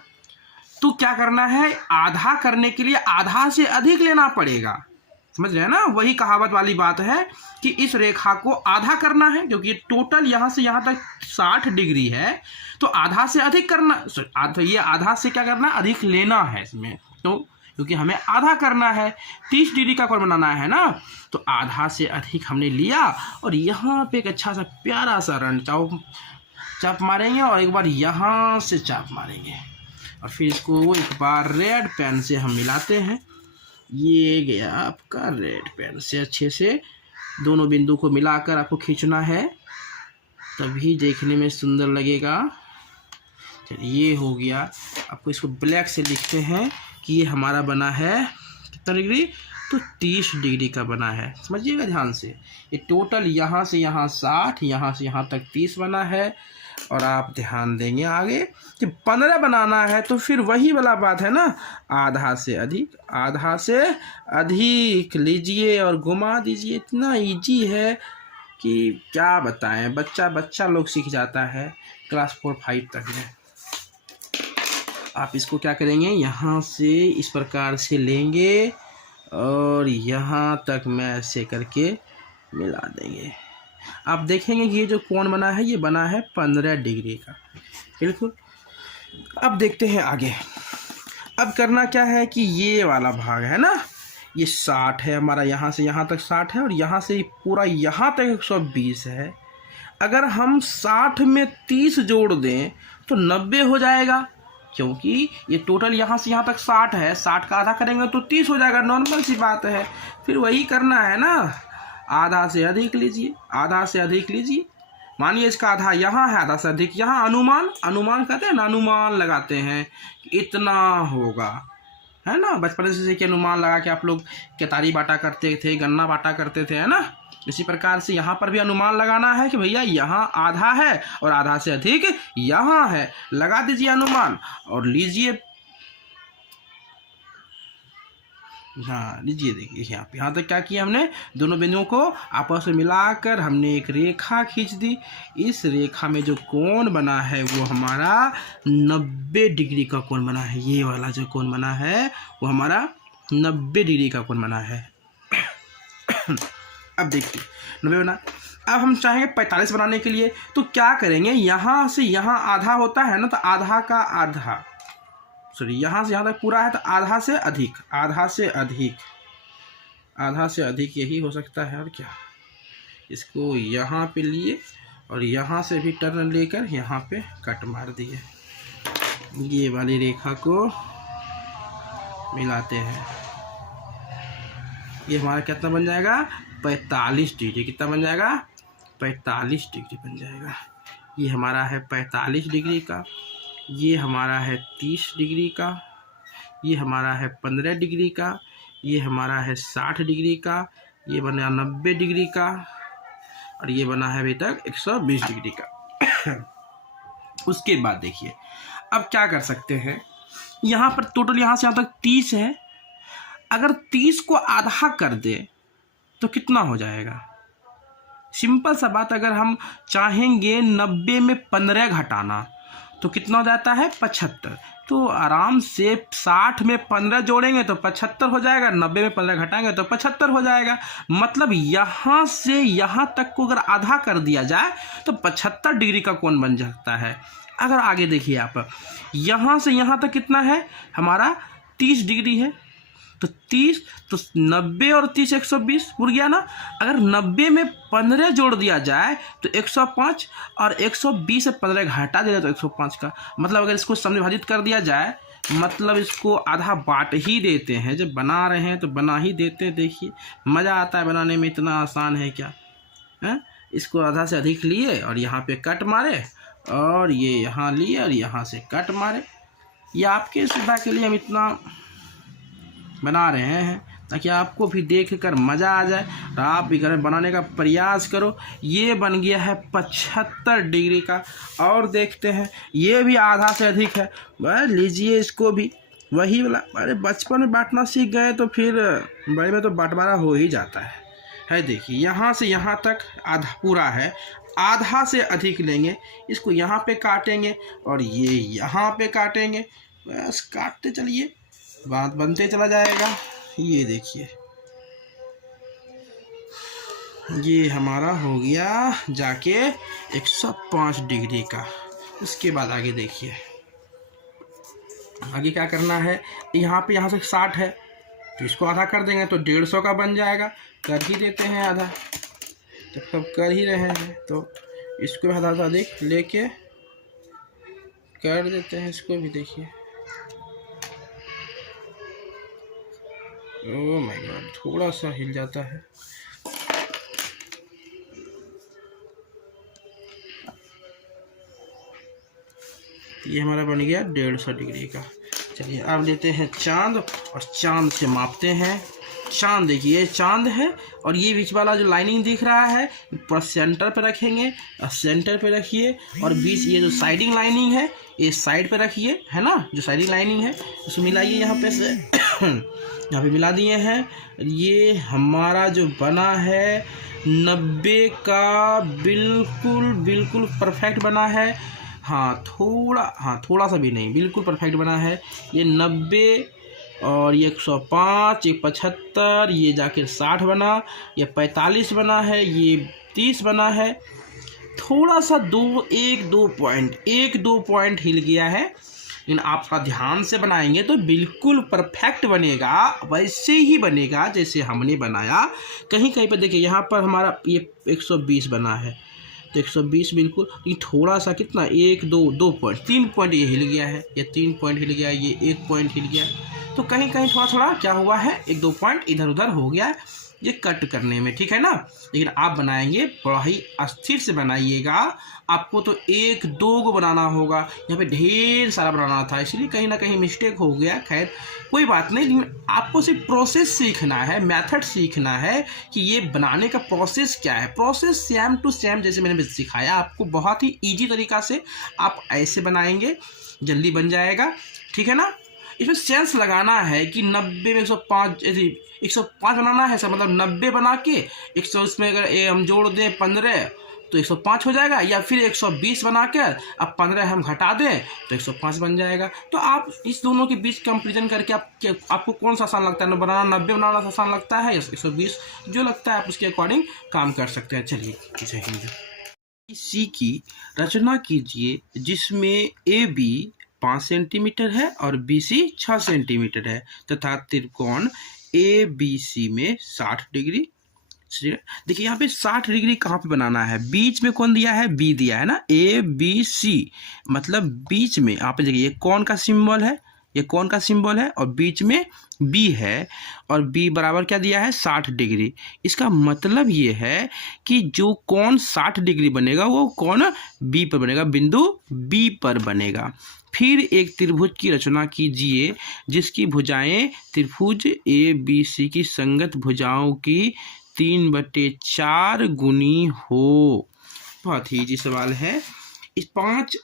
तो क्या करना है, आधा करने के लिए आधा से अधिक लेना पड़ेगा। समझ रहे हैं ना? वही कहावत वाली बात है कि इस रेखा को आधा करना है, क्योंकि ये टोटल यहाँ से यहाँ तक 60 डिग्री है, तो आधा से अधिक करना, ये आधा से क्या करना, अधिक लेना है इसमें। तो क्योंकि हमें आधा करना है, 30 डिग्री का कोण बनाना है ना, तो आधा से अधिक हमने लिया और यहाँ पे एक अच्छा सा प्यारा सा रन चाप मारेंगे और एक बार यहाँ से चाप मारेंगे और फिर इसको एक बार रेड पेन से हम मिलाते हैं। ये गया आपका रेड पेन से, अच्छे से दोनों बिंदु को मिलाकर आपको खींचना है, तभी देखने में सुंदर लगेगा। चलिए, ये हो गया। आपको इसको ब्लैक से लिखते हैं कि ये हमारा बना है कितना डिग्री, तो 30 डिग्री का बना है। समझिएगा ध्यान से, ये टोटल यहाँ से यहाँ 60, यहाँ से यहाँ तक 30 बना है। और आप ध्यान देंगे आगे कि 15 बनाना है तो फिर वही वाला बात है ना, आधा से अधिक लीजिए और घुमा दीजिए। इतना इजी है कि क्या बताएं, बच्चा लोग सीख जाता है क्लास 4-5 तक में। आप इसको क्या करेंगे, यहाँ से इस प्रकार से लेंगे और यहाँ तक मैं ऐसे करके मिला देंगे। आप देखेंगे कि ये जो कोण बना है, ये बना है 15 डिग्री का, बिल्कुल। अब देखते हैं आगे। अब करना क्या है कि ये वाला भाग है ना, ये 60 है हमारा, यहाँ से यहाँ तक 60 है और यहाँ से पूरा यहाँ तक 120 है। अगर हम 60 में 30 जोड़ दें तो 90 हो जाएगा, क्योंकि ये टोटल यहाँ से यहाँ तक 60 है, 60 का आधा करेंगे तो 30 हो जाएगा, नॉर्मल सी बात है। फिर वही करना है ना, आधा से अधिक लीजिए। मानिए इसका आधा यहाँ है, आधा से अधिक यहाँ, अनुमान कहते हैं ना, अनुमान लगाते हैं इतना होगा, है ना। बचपन से सीखे अनुमान लगा के आप लोग केतारी बाटा करते थे, गन्ना बाटा करते थे, है ना। इसी प्रकार से यहाँ पर भी अनुमान लगाना है कि भैया यहाँ आधा है और आधा से अधिक यहाँ है, लगा दीजिए अनुमान और लीजिए। हाँ, लीजिए, देखिए यहाँ तक क्या किया हमने, दोनों बिंदुओं को आपस में मिलाकर हमने एक रेखा खींच दी। इस रेखा में जो कोण बना है वो हमारा 90 डिग्री का कोण बना है। ये वाला जो कोण बना है वो हमारा 90 डिग्री का कोण बना है। अब देखिए 90 बना। अब हम चाहेंगे 45 बनाने के लिए, तो क्या करेंगे, यहाँ से यहाँ आधा होता है ना, तो आधा का आधा, सॉरी यहाँ से यहाँ तक पूरा है तो आधा से अधिक, आधा से अधिक यही हो सकता है। और क्या, इसको यहाँ पे लिए और यहाँ से भी टर्न लेकर यहाँ पे कट मार दिए। ये वाली रेखा को मिलाते हैं, ये हमारा कितना बन जाएगा, 45 डिग्री। कितना बन जाएगा, 45 डिग्री बन जाएगा। ये हमारा है 45 डिग्री का, ये हमारा है 30 डिग्री का, ये हमारा है 15 डिग्री का, ये हमारा है 60 डिग्री का, ये बना 90 डिग्री का, और ये बना है अभी तक 120 डिग्री का। उसके बाद देखिए अब क्या कर सकते हैं, यहाँ पर टोटल यहाँ से यहाँ तक 30 है। अगर 30 को आधा कर दे तो कितना हो जाएगा, सिंपल सा बात, अगर हम चाहेंगे 90 में 15 घटाना तो कितना हो जाता है, 75। तो आराम से 60 में 15 जोड़ेंगे तो 75 हो जाएगा, 90 में 15 घटाएंगे तो 75 हो जाएगा। मतलब यहाँ से यहाँ तक को अगर आधा कर दिया जाए तो 75 डिग्री का कोण बन सकता है। अगर आगे देखिए आप, यहाँ से यहाँ तक कितना है हमारा, 30 डिग्री है, तो 30 तो 90 और 30 120 उड़ गया ना। अगर 90 में 15 जोड़ दिया जाए तो 105, और 120 से 15 घटा दिया तो 105 का। मतलब अगर इसको समविभाजित कर दिया जाए, मतलब इसको आधा बांट ही देते हैं। जब बना रहे हैं तो बना ही देते हैं। देखिए मज़ा आता है बनाने में, इतना आसान है क्या है। इसको आधा से अधिक लिए और यहाँ पे कट मारे, और ये यहाँ लिए और यहाँ से कट मारे। ये आपके सुविधा के लिए हम इतना बना रहे हैं ताकि आपको भी देख कर मज़ा आ जाए और आप भी घर में बनाने का प्रयास करो। ये बन गया है 75 डिग्री का। और देखते हैं, ये भी आधा से अधिक है। बस लीजिए इसको भी, वही वाला। अरे बचपन में बांटना सीख गए तो फिर बड़े में तो बंटवारा हो ही जाता है। देखिए यहाँ से यहाँ तक आधा पूरा है, आधा से अधिक लेंगे, इसको यहाँ पे काटेंगे और ये यहाँ पे काटेंगे। बस काटते चलिए, बात बनते चला जाएगा। ये देखिए ये हमारा हो गया जाके 105 डिग्री का। उसके बाद आगे देखिए, आगे क्या करना है, यहाँ पे यहाँ से 60 है तो इसको आधा कर देंगे तो 150 का बन जाएगा। कर ही देते हैं आधा, तो सब कर ही रहे हैं तो इसको आधा से अधिक लेके कर देते हैं। इसको भी देखिए, ओह माय गॉड, थोड़ा सा हिल जाता है। ये हमारा बन गया 150 डिग्री का। चलिए अब लेते हैं चांद और चांद से मापते हैं। चांद देखिए, चांद है और ये बीच वाला जो लाइनिंग दिख रहा है पूरा सेंटर पे रखेंगे, सेंटर पे रखिए। और बीच ये जो साइडिंग लाइनिंग है ये साइड पे रखिए, है ना, जो साइडिंग लाइनिंग है उसको मिलाइए यहाँ पे से यहाँ पे मिला दिए हैं। ये हमारा जो बना है 90 का बिल्कुल बिल्कुल परफेक्ट बना है। थोड़ा सा भी नहीं, बिल्कुल परफेक्ट बना है। ये 90 और ये 105, ये 75, ये जाके 60 बना, ये 45 बना है, ये 30 बना है। थोड़ा सा 1-2 पॉइंट हिल गया है, लेकिन आप थोड़ा ध्यान से बनाएंगे तो बिल्कुल परफेक्ट बनेगा, वैसे ही बनेगा जैसे हमने बनाया। कहीं कहीं पर देखिए, यहाँ पर हमारा ये 120 बना है तो 120 बिल्कुल, ये थोड़ा सा कितना 1-2 पॉइंट, 3 पॉइंट ये हिल गया है, ये 3 पॉइंट हिल गया, ये 1 पॉइंट हिल गया। तो कहीं कहीं थोड़ा क्या हुआ है, 1-2 पॉइंट इधर उधर हो गया है ये कट करने में, ठीक है ना। लेकिन आप बनाएंगे बड़ा ही अस्थिर से बनाइएगा। आपको तो 1-2 को बनाना होगा, यहाँ पे ढेर सारा बनाना था, इसलिए कहीं ना कहीं मिस्टेक हो गया। खैर कोई बात नहीं, लेकिन आपको सिर्फ प्रोसेस सीखना है, मेथड सीखना है कि ये बनाने का प्रोसेस क्या है। प्रोसेस सेम टू सेम जैसे मैंने सिखाया आपको, बहुत ही ईजी तरीका से आप ऐसे बनाएंगे, जल्दी बन जाएगा, ठीक है ना। इसमें सेंस लगाना है कि 90 में 105, 105 बनाना है सर, मतलब 90 बना के 100 उसमें अगर हम जोड़ दें 15 तो 105 हो जाएगा, या फिर 120 बना के अब 15 हम घटा दें तो 105 बन जाएगा। तो आप इस दोनों के बीच कंपेरिजन करके आपको कौन सा आसान लगता है, बनाना 90 बनाना आसान लगता है या 120, जो लगता है आप उसके अकॉर्डिंग काम कर सकते हैं। चलिए जय हिंद। सी की रचना कीजिए जिसमें AB 5 सेंटीमीटर है और BC 6 सेंटीमीटर है तथा त्रिकोण ABC में 60 डिग्री। देखिए यहाँ पे 60 डिग्री कहाँ पे बनाना है, बीच में कौन दिया है, बी दिया है ना, ABC मतलब बीच में। यहाँ पे देखिए ये कौन का सिंबल है, ये कौन का सिंबल है और बीच में बी है, और बी बराबर क्या दिया है, 60 डिग्री। इसका मतलब ये है कि जो कौन 60 डिग्री बनेगा वो कौन बी पर बनेगा, बिंदु बी पर बनेगा। फिर एक त्रिभुज की रचना कीजिए जिसकी भुजाएं त्रिभुज ABC की संगत भुजाओं की 3/4 गुनी हो। बहुत ही इजी सवाल है। इस 5,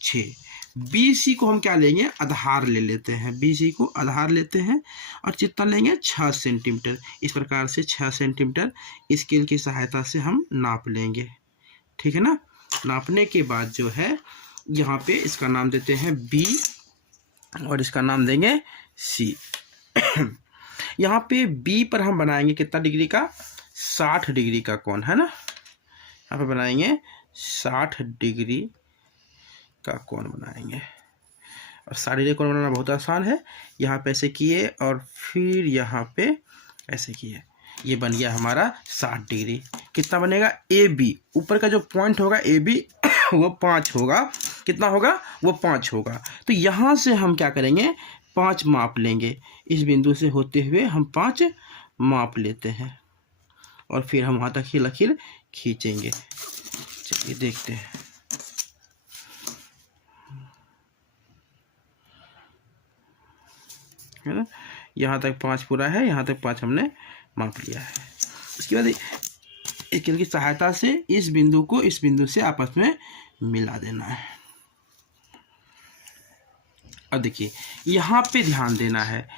6 BC को हम क्या लेंगे, आधार ले लेते हैं, BC को आधार लेते हैं और कितना लेंगे, 6 सेंटीमीटर। इस प्रकार से 6 सेंटीमीटर स्केल की सहायता से हम नाप लेंगे, ठीक है ना। नापने के बाद जो है यहाँ पे इसका नाम देते हैं B और इसका नाम देंगे C। यहाँ पे B पर हम बनाएंगे कितना डिग्री का, 60 डिग्री का कोण है ना। यहाँ पे बनाएंगे 60 डिग्री का कोण बनाएंगे, और 60 डिग्री कोण बनाना बहुत आसान है। यहाँ पे ऐसे किए और फिर यहाँ पे ऐसे किए, ये बन गया हमारा 60 डिग्री। कितना बनेगा, AB ऊपर का जो पॉइंट होगा AB वो 5 होगा, कितना होगा, वो 5 होगा। तो यहाँ से हम क्या करेंगे, 5 माप लेंगे, इस बिंदु से होते हुए हम 5 माप लेते हैं और फिर हम वहाँ तक ही लकीर खींचेंगे। चलिए देखते हैं। है ना, यहाँ तक 5 पूरा है, यहाँ तक 5 हमने माप लिया है। उसके बाद एक की सहायता से इस बिंदु को इस बिंदु से आपस में मिला देना है। अब देखिए यहाँ पे ध्यान देना है,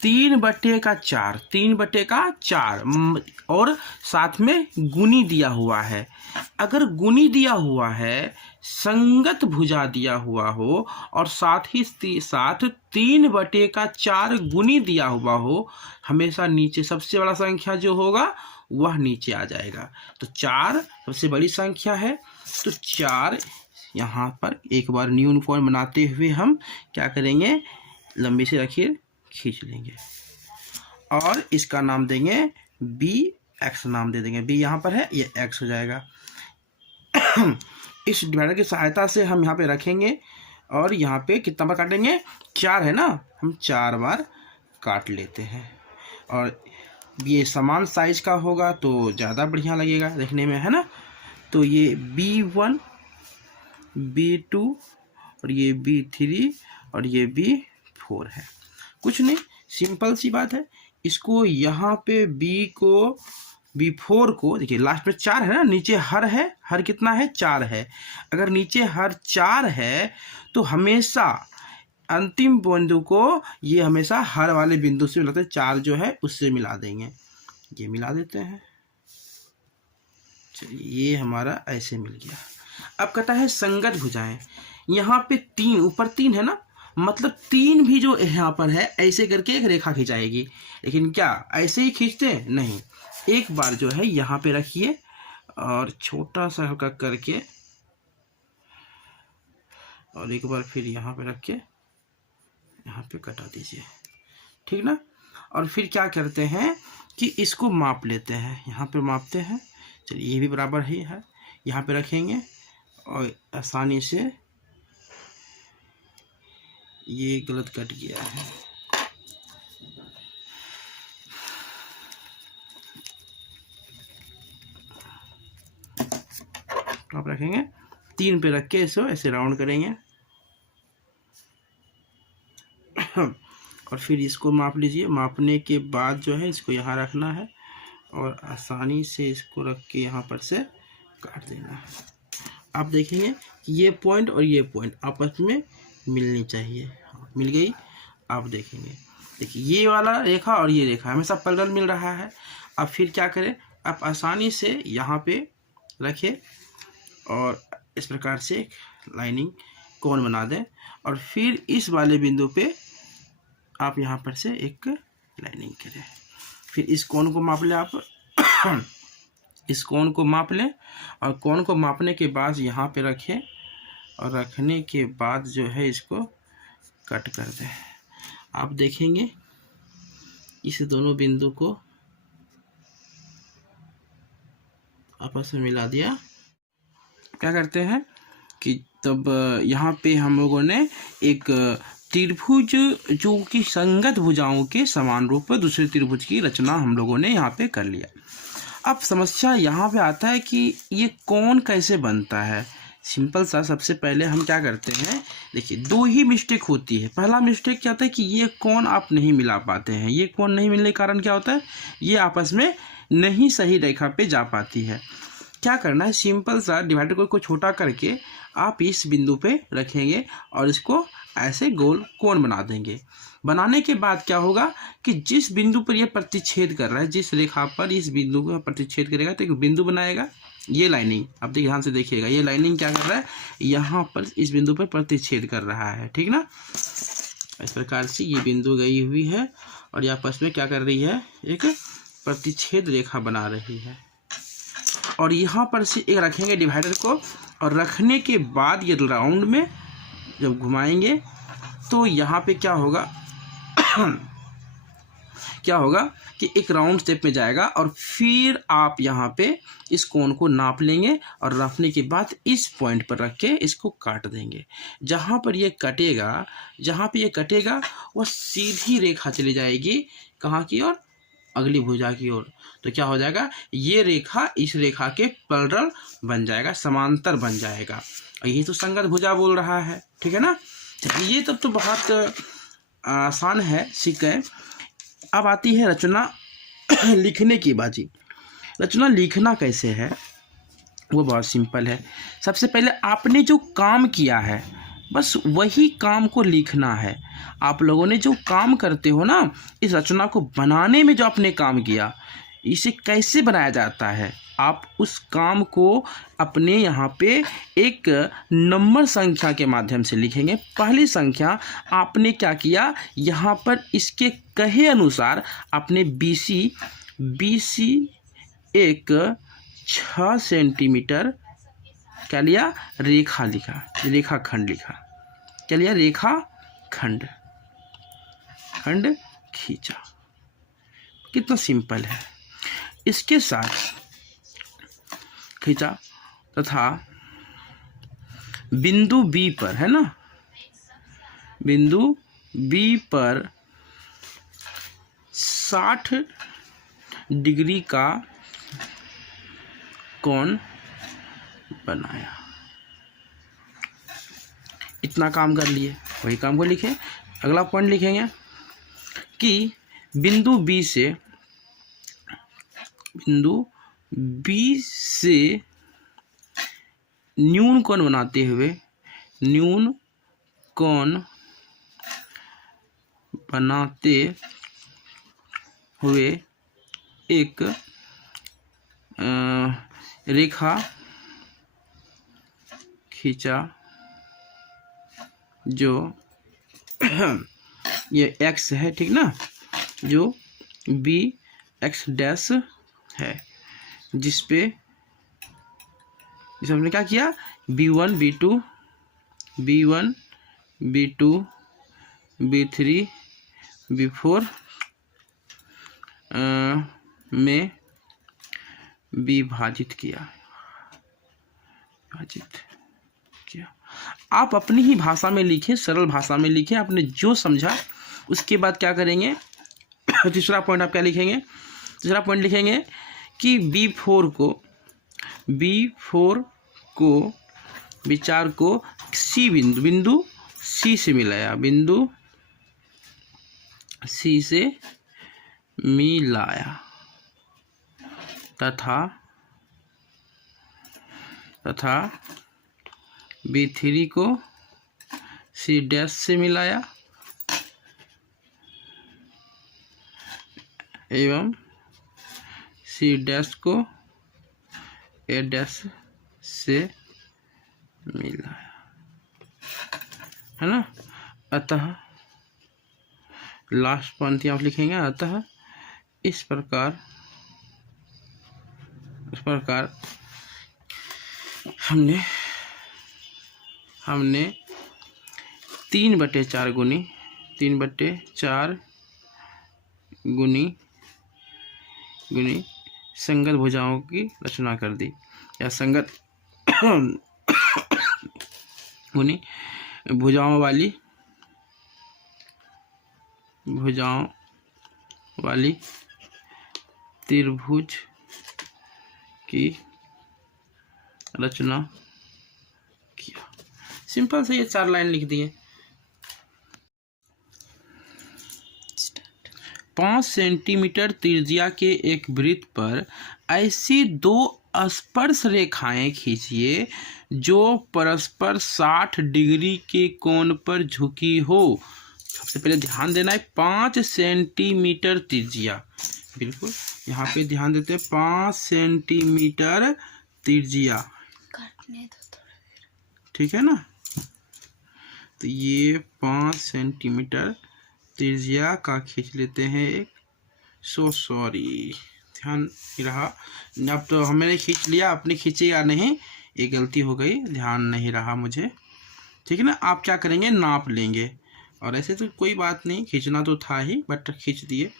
3/4, 3/4 और साथ में गुनी दिया हुआ है। अगर गुनी दिया हुआ है, संगत भुजा दिया हुआ हो और साथ ही साथ 3/4 गुनी दिया हुआ हो, हमेशा नीचे सबसे बड़ा संख्या जो होगा वह नीचे आ जाएगा। तो 4 सबसे बड़ी संख्या है, तो 4 यहाँ पर एक बार न्यून कोण बनाते हुए हम क्या करेंगे, लंबी से लकीर खींच लेंगे और इसका नाम देंगे BX नाम दे देंगे। B यहाँ पर है, ये X हो जाएगा। इस डिवाइडर की सहायता से हम यहाँ पे रखेंगे और यहाँ पे कितना बार काटेंगे, 4 है ना, हम 4 बार काट लेते हैं। और ये समान साइज का होगा तो ज़्यादा बढ़िया लगेगा देखने में, है ना। तो ये B1, B2 और ये B3 और ये B4 है। कुछ नहीं, सिंपल सी बात है। इसको यहाँ पे B4 को देखिए, लास्ट में 4 है ना, नीचे हर है, हर कितना है, 4 है। अगर नीचे हर 4 है तो हमेशा अंतिम बिंदु को ये हमेशा हर वाले बिंदु से मिलाते हैं, 4 जो है उससे मिला देंगे। ये मिला देते हैं, चलिए ये हमारा ऐसे मिल गया। अब कहता है संगत भुजाएं, यहाँ पे 3 ऊपर 3 है ना, मतलब 3 भी जो यहाँ पर है ऐसे करके एक रेखा खिंचाएगी। लेकिन क्या ऐसे ही खींचते हैं, नहीं, एक बार जो है यहाँ पे रखिए और छोटा सा हल्का करके, और एक बार फिर यहाँ पे रख के यहाँ पे कटा दीजिए, ठीक ना। और फिर क्या करते हैं कि इसको माप लेते हैं, यहाँ पे मापते हैं। चलिए ये भी बराबर ही है, यहाँ पे रखेंगे और आसानी से, ये गलत कट गया है, आप रखेंगे 3 पे रख के इसको ऐसे राउंड करेंगे और फिर इसको माप लीजिए। मापने के बाद जो है इसको यहाँ रखना है और आसानी से इसको रख के यहाँ पर से काट देना है। आप देखेंगे कि ये पॉइंट और ये पॉइंट आपस में मिलनी चाहिए, मिल गई। आप देखेंगे, देखिए ये वाला रेखा और ये रेखा हमेशा पैरेलल मिल रहा है। अब फिर क्या करें, आप आसानी से यहाँ पे रखें और इस प्रकार से लाइनिंग कोण बना दें और फिर इस वाले बिंदु पे आप यहाँ पर से एक लाइनिंग करें। फिर इस कोण को माप लें आप इस कोण को माप लें और कोण को मापने के बाद यहाँ पे रखें और रखने के बाद जो है इसको कट कर दें। आप देखेंगे इस दोनों बिंदु को आपस में मिला दिया। क्या करते हैं कि तब यहाँ पे हम लोगों ने एक त्रिभुज जो कि संगत भुजाओं के समान रूप में दूसरे त्रिभुज की रचना हम लोगों ने यहाँ पे कर लिया। अब समस्या यहाँ पे आता है कि ये कोण कैसे बनता है। सिंपल सा, सबसे पहले हम क्या करते हैं, देखिए दो ही मिस्टेक होती है। पहला मिस्टेक क्या होता है कि ये कोण आप नहीं मिला पाते हैं। ये कोण नहीं मिलने के कारण क्या होता है, ये आपस में नहीं सही रेखा पे जा पाती है। क्या करना है, सिंपल सा डिवाइडर को छोटा करके आप इस बिंदु पे रखेंगे और इसको ऐसे गोल कोण बना देंगे। बनाने के बाद क्या होगा कि जिस बिंदु पर यह प्रतिच्छेद कर रहा है, जिस रेखा पर इस बिंदु को प्रतिच्छेद करेगा तो एक बिंदु बनाएगा। ये लाइनिंग आप देखिए, ध्यान से देखिएगा, ये लाइनिंग क्या कर रहा है, यहाँ पर इस बिंदु पर प्रतिच्छेद कर रहा है, ठीक ना। इस प्रकार से ये बिंदु गई हुई है और ये आपस में क्या कर रही है, एक प्रतिच्छेद रेखा बना रही है। और यहाँ पर से एक रखेंगे डिवाइडर को, और रखने के बाद ये राउंड में जब घुमाएंगे तो यहाँ पे क्या होगा क्या होगा कि एक राउंड शेप में जाएगा और फिर आप यहाँ पे इस कोण को नाप लेंगे और नापने के बाद इस पॉइंट पर रख के इसको काट देंगे। जहाँ पर ये कटेगा, जहाँ पे ये कटेगा वह सीधी रेखा चली जाएगी कहाँ की ओर, अगली भुजा की ओर। तो क्या हो जाएगा, ये रेखा इस रेखा के पैरेलल बन जाएगा, समांतर बन जाएगा। और ये तो संगत भुजा बोल रहा है, ठीक है ना। ये तब तो बहुत आसान है, सीख गए। अब आती है रचना लिखने की बाजी। रचना लिखना कैसे है, वो बहुत सिंपल है। सबसे पहले आपने जो काम किया है बस वही काम को लिखना है। आप लोगों ने जो काम करते हो ना, इस रचना को बनाने में जो आपने काम किया, इसे कैसे बनाया जाता है, आप उस काम को अपने यहाँ पे एक नंबर संख्या के माध्यम से लिखेंगे। पहली संख्या आपने क्या किया, यहाँ पर इसके कहे अनुसार आपने BC एक 6 सेंटीमीटर क्या लिया, रेखा लिखा, रेखाखंड लिखा। क्या लिया, रेखाखंड, खंड खींचा। कितना सिंपल है। इसके साथ खींचा तथा बिंदु B पर, है ना, बिंदु B पर 60 डिग्री का कोण बनाया। इतना काम कर लिए, वही काम को लिखे। अगला पॉइंट लिखेंगे कि बिंदु B से न्यून कोण बनाते हुए, न्यून कोण बनाते हुए एक रेखा खींचा जो ये x है, ठीक ना, जो BX डैश है, जिसपे हमने क्या किया, B1 B2 B3 B4 में विभाजित किया, आप अपनी ही भाषा में लिखें, सरल भाषा में लिखें, आपने जो समझा। उसके बाद क्या करेंगे, तीसरा पॉइंट आप क्या लिखेंगे, तीसरा पॉइंट लिखेंगे कि B4 को विचार को बिंदु C से मिलाया, बिंदु C से मिलाया तथा B3 को C डैश से मिलाया एवं C डैश को A डैश से मिलाया, है ना। अतः लास्ट पंक्ति आप लिखेंगे, अतः इस प्रकार हमने 3/4 गुनी 3/4 गुनी संगत भुजाओं की रचना कर दी, या संगत गुनी भुजाओं वाली त्रिभुज की रचना किया। सिंपल से ये 4 लाइन लिख दिए। 5 सेंटीमीटर त्रिज्या के एक वृत्त पर ऐसी 2 स्पर्श रेखाएं खींचिए जो परस्पर 60 डिग्री के कोण पर झुकी हो। सबसे पहले ध्यान देना है 5 सेंटीमीटर त्रिज्या, बिल्कुल यहाँ पे ध्यान देते हैं 5 सेंटीमीटर त्रिज्या, ठीक है ना। तो ये 5 सेंटीमीटर त्रिज्या का खींच लेते हैं एक। सॉरी, ध्यान नहीं रहा, अब तो हमने खींच लिया, अपने खींचेगा नहीं, ये गलती हो गई, ध्यान नहीं रहा मुझे, ठीक है ना। आप क्या करेंगे, नाप लेंगे, और ऐसे तो कोई बात नहीं, खींचना तो था ही, बट खींच दिए।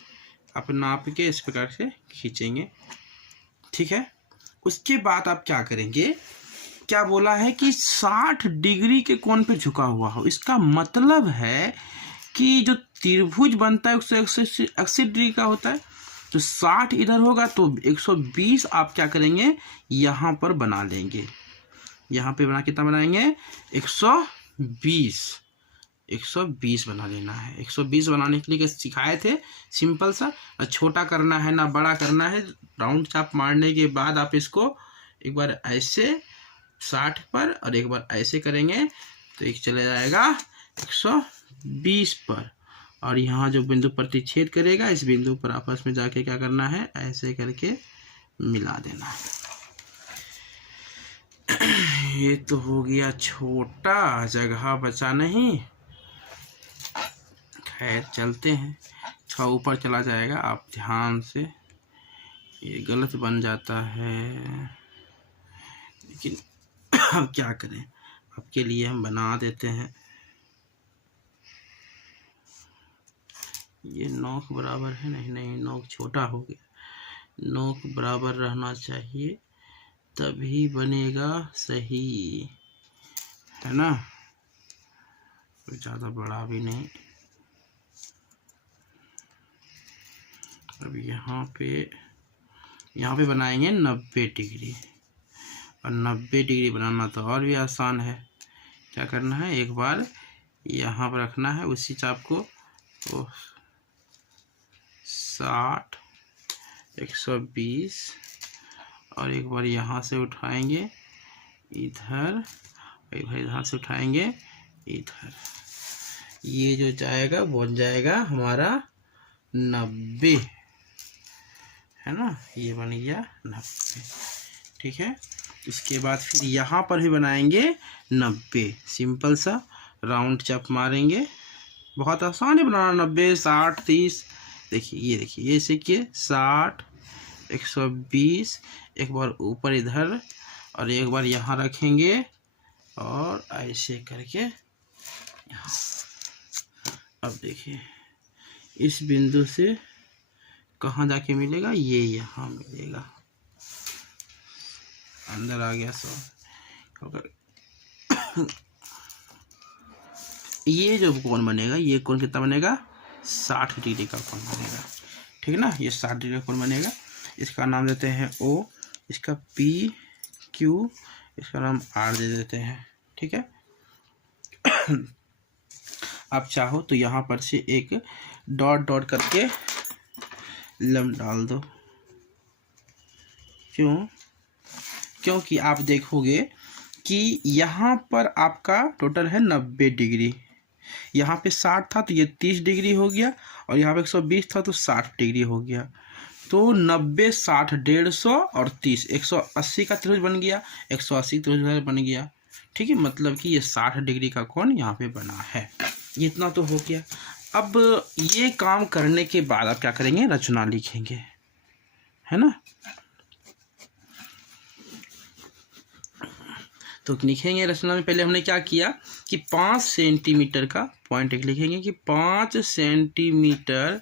आप नाप के इस प्रकार से खींचेंगे, ठीक है। उसके बाद आप क्या करेंगे, क्या बोला है कि 60 डिग्री के कोण पे झुका हुआ हो। इसका मतलब है कि जो त्रिभुज बनता है 180 डिग्री का होता है, तो 60 इधर होगा तो 120 आप क्या करेंगे, यहाँ पर बना लेंगे। यहाँ पे बना कितना बनाएंगे, 120 बना लेना है। 120 बनाने के लिए सिखाए थे, सिंपल सा, ना छोटा करना है ना बड़ा करना है। राउंड चाप मारने के बाद आप इसको एक बार ऐसे 60 पर और एक बार ऐसे करेंगे तो एक चला जाएगा 120 पर, और यहाँ जो बिंदु प्रतिच्छेद करेगा इस बिंदु पर आपस में जाके क्या करना है, ऐसे करके मिला देना है। ये तो हो गया छोटा, जगह बचा नहीं। खैर चलते हैं, थोड़ा ऊपर चला जाएगा, आप ध्यान से, ये गलत बन जाता है, लेकिन अब क्या करें, आपके लिए हम बना देते हैं। ये नोक बराबर है, नहीं नोक छोटा हो गया, नोक बराबर रहना चाहिए तभी बनेगा सही, है ना। ज़्यादा बड़ा भी नहीं। अब यहाँ पे बनाएंगे 90 डिग्री, और 90 डिग्री बनाना तो और भी आसान है। क्या करना है, एक बार यहाँ पर रखना है उसी चाप को, तो 60, 120, और एक बार यहाँ से उठाएंगे इधर, एक बार इधर से उठाएंगे इधर, ये जो जाएगा बन जाएगा हमारा 90, है ना। ये बन गया 90, ठीक है। इसके बाद फिर यहाँ पर भी बनाएंगे 90, सिंपल सा राउंड चाप मारेंगे, बहुत आसान है बनाना। 90, 60, 30, देखिए ये देखिए, ये सीखिए 60, 120, एक बार ऊपर इधर और एक बार यहाँ रखेंगे और ऐसे करके यहाँ। अब देखिए इस बिंदु से कहाँ जाके मिलेगा, ये यहाँ मिलेगा, अंदर आ गया सब। ये जो कोण बनेगा, ये कोण कितना बनेगा, 60 डिग्री का कोण बनेगा, ठीक है ना। ये 60 डिग्री का कोण बनेगा, इसका नाम देते हैं O, इसका P Q, इसका नाम R दे देते हैं, ठीक है। आप चाहो तो यहाँ पर से एक डॉट डॉट करके लंब डाल दो, क्योंकि आप देखोगे कि यहाँ पर आपका टोटल है 90 डिग्री, यहाँ पे 60 था तो ये 30 डिग्री हो गया, और यहाँ पे 120 था तो 60 डिग्री हो गया। तो 90, 60, 150 और 30, 180 का त्रिभुज बन गया, 180 त्रिभुज बन गया, ठीक है। मतलब कि ये 60 डिग्री का कोण यहाँ पे बना है। इतना तो हो गया। अब ये काम करने के बाद आप क्या करेंगे, रचना लिखेंगे, है ना। तो लिखेंगे रचना में, पहले हमने क्या किया कि 5 सेंटीमीटर का पॉइंट एक लिखेंगे कि 5 सेंटीमीटर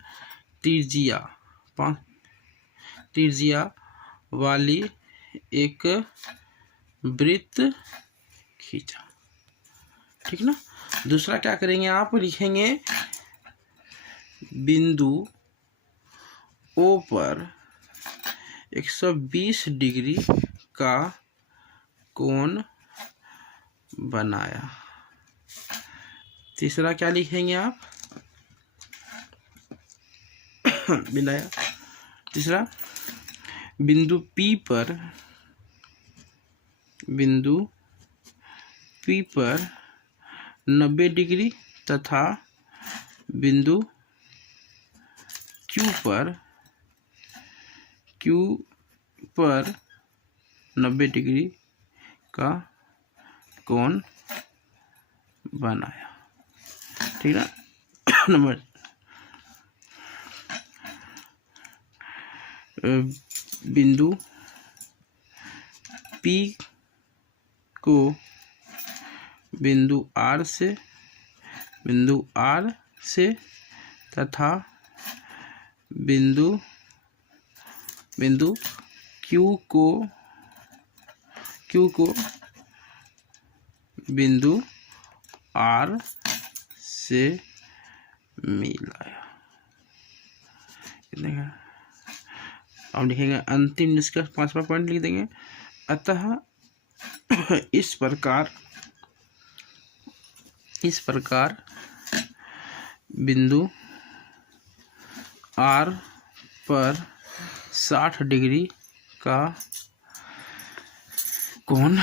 त्रिज्या वाली एक वृत्त खींचा। ठीक ना। दूसरा क्या करेंगे, आप लिखेंगे बिंदु O पर 120 डिग्री का कोण बनाया। तीसरा क्या लिखेंगे आप, बनाया। तीसरा, बिंदु P पर 90 डिग्री तथा बिंदु Q पर 90 डिग्री का कोण बनाया। ठीक है। नंबर बिंदु P को बिंदु R से तथा बिंदु Q को बिंदु R से मिलाया। अब लिखेंगे अंतिम निष्कर्ष, 5वां पॉइंट लिख देंगे। अतः इस प्रकार बिंदु R पर 60 डिग्री का कोण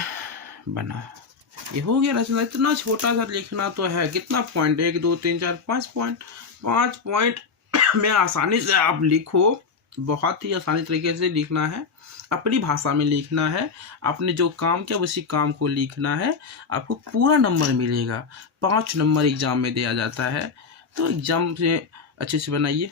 बना। ये हो गया रचना। इतना छोटा सा लिखना तो है। कितना पॉइंट, 1 2 3 4 5 पॉइंट। 5 पॉइंट में आसानी से आप लिखो। बहुत ही आसानी तरीके से लिखना है, अपनी भाषा में लिखना है। आपने जो काम किया उसी काम को लिखना है। आपको पूरा नंबर मिलेगा। 5 नंबर एग्जाम में दिया जाता है। तो एग्जाम से अच्छे से बनाइए।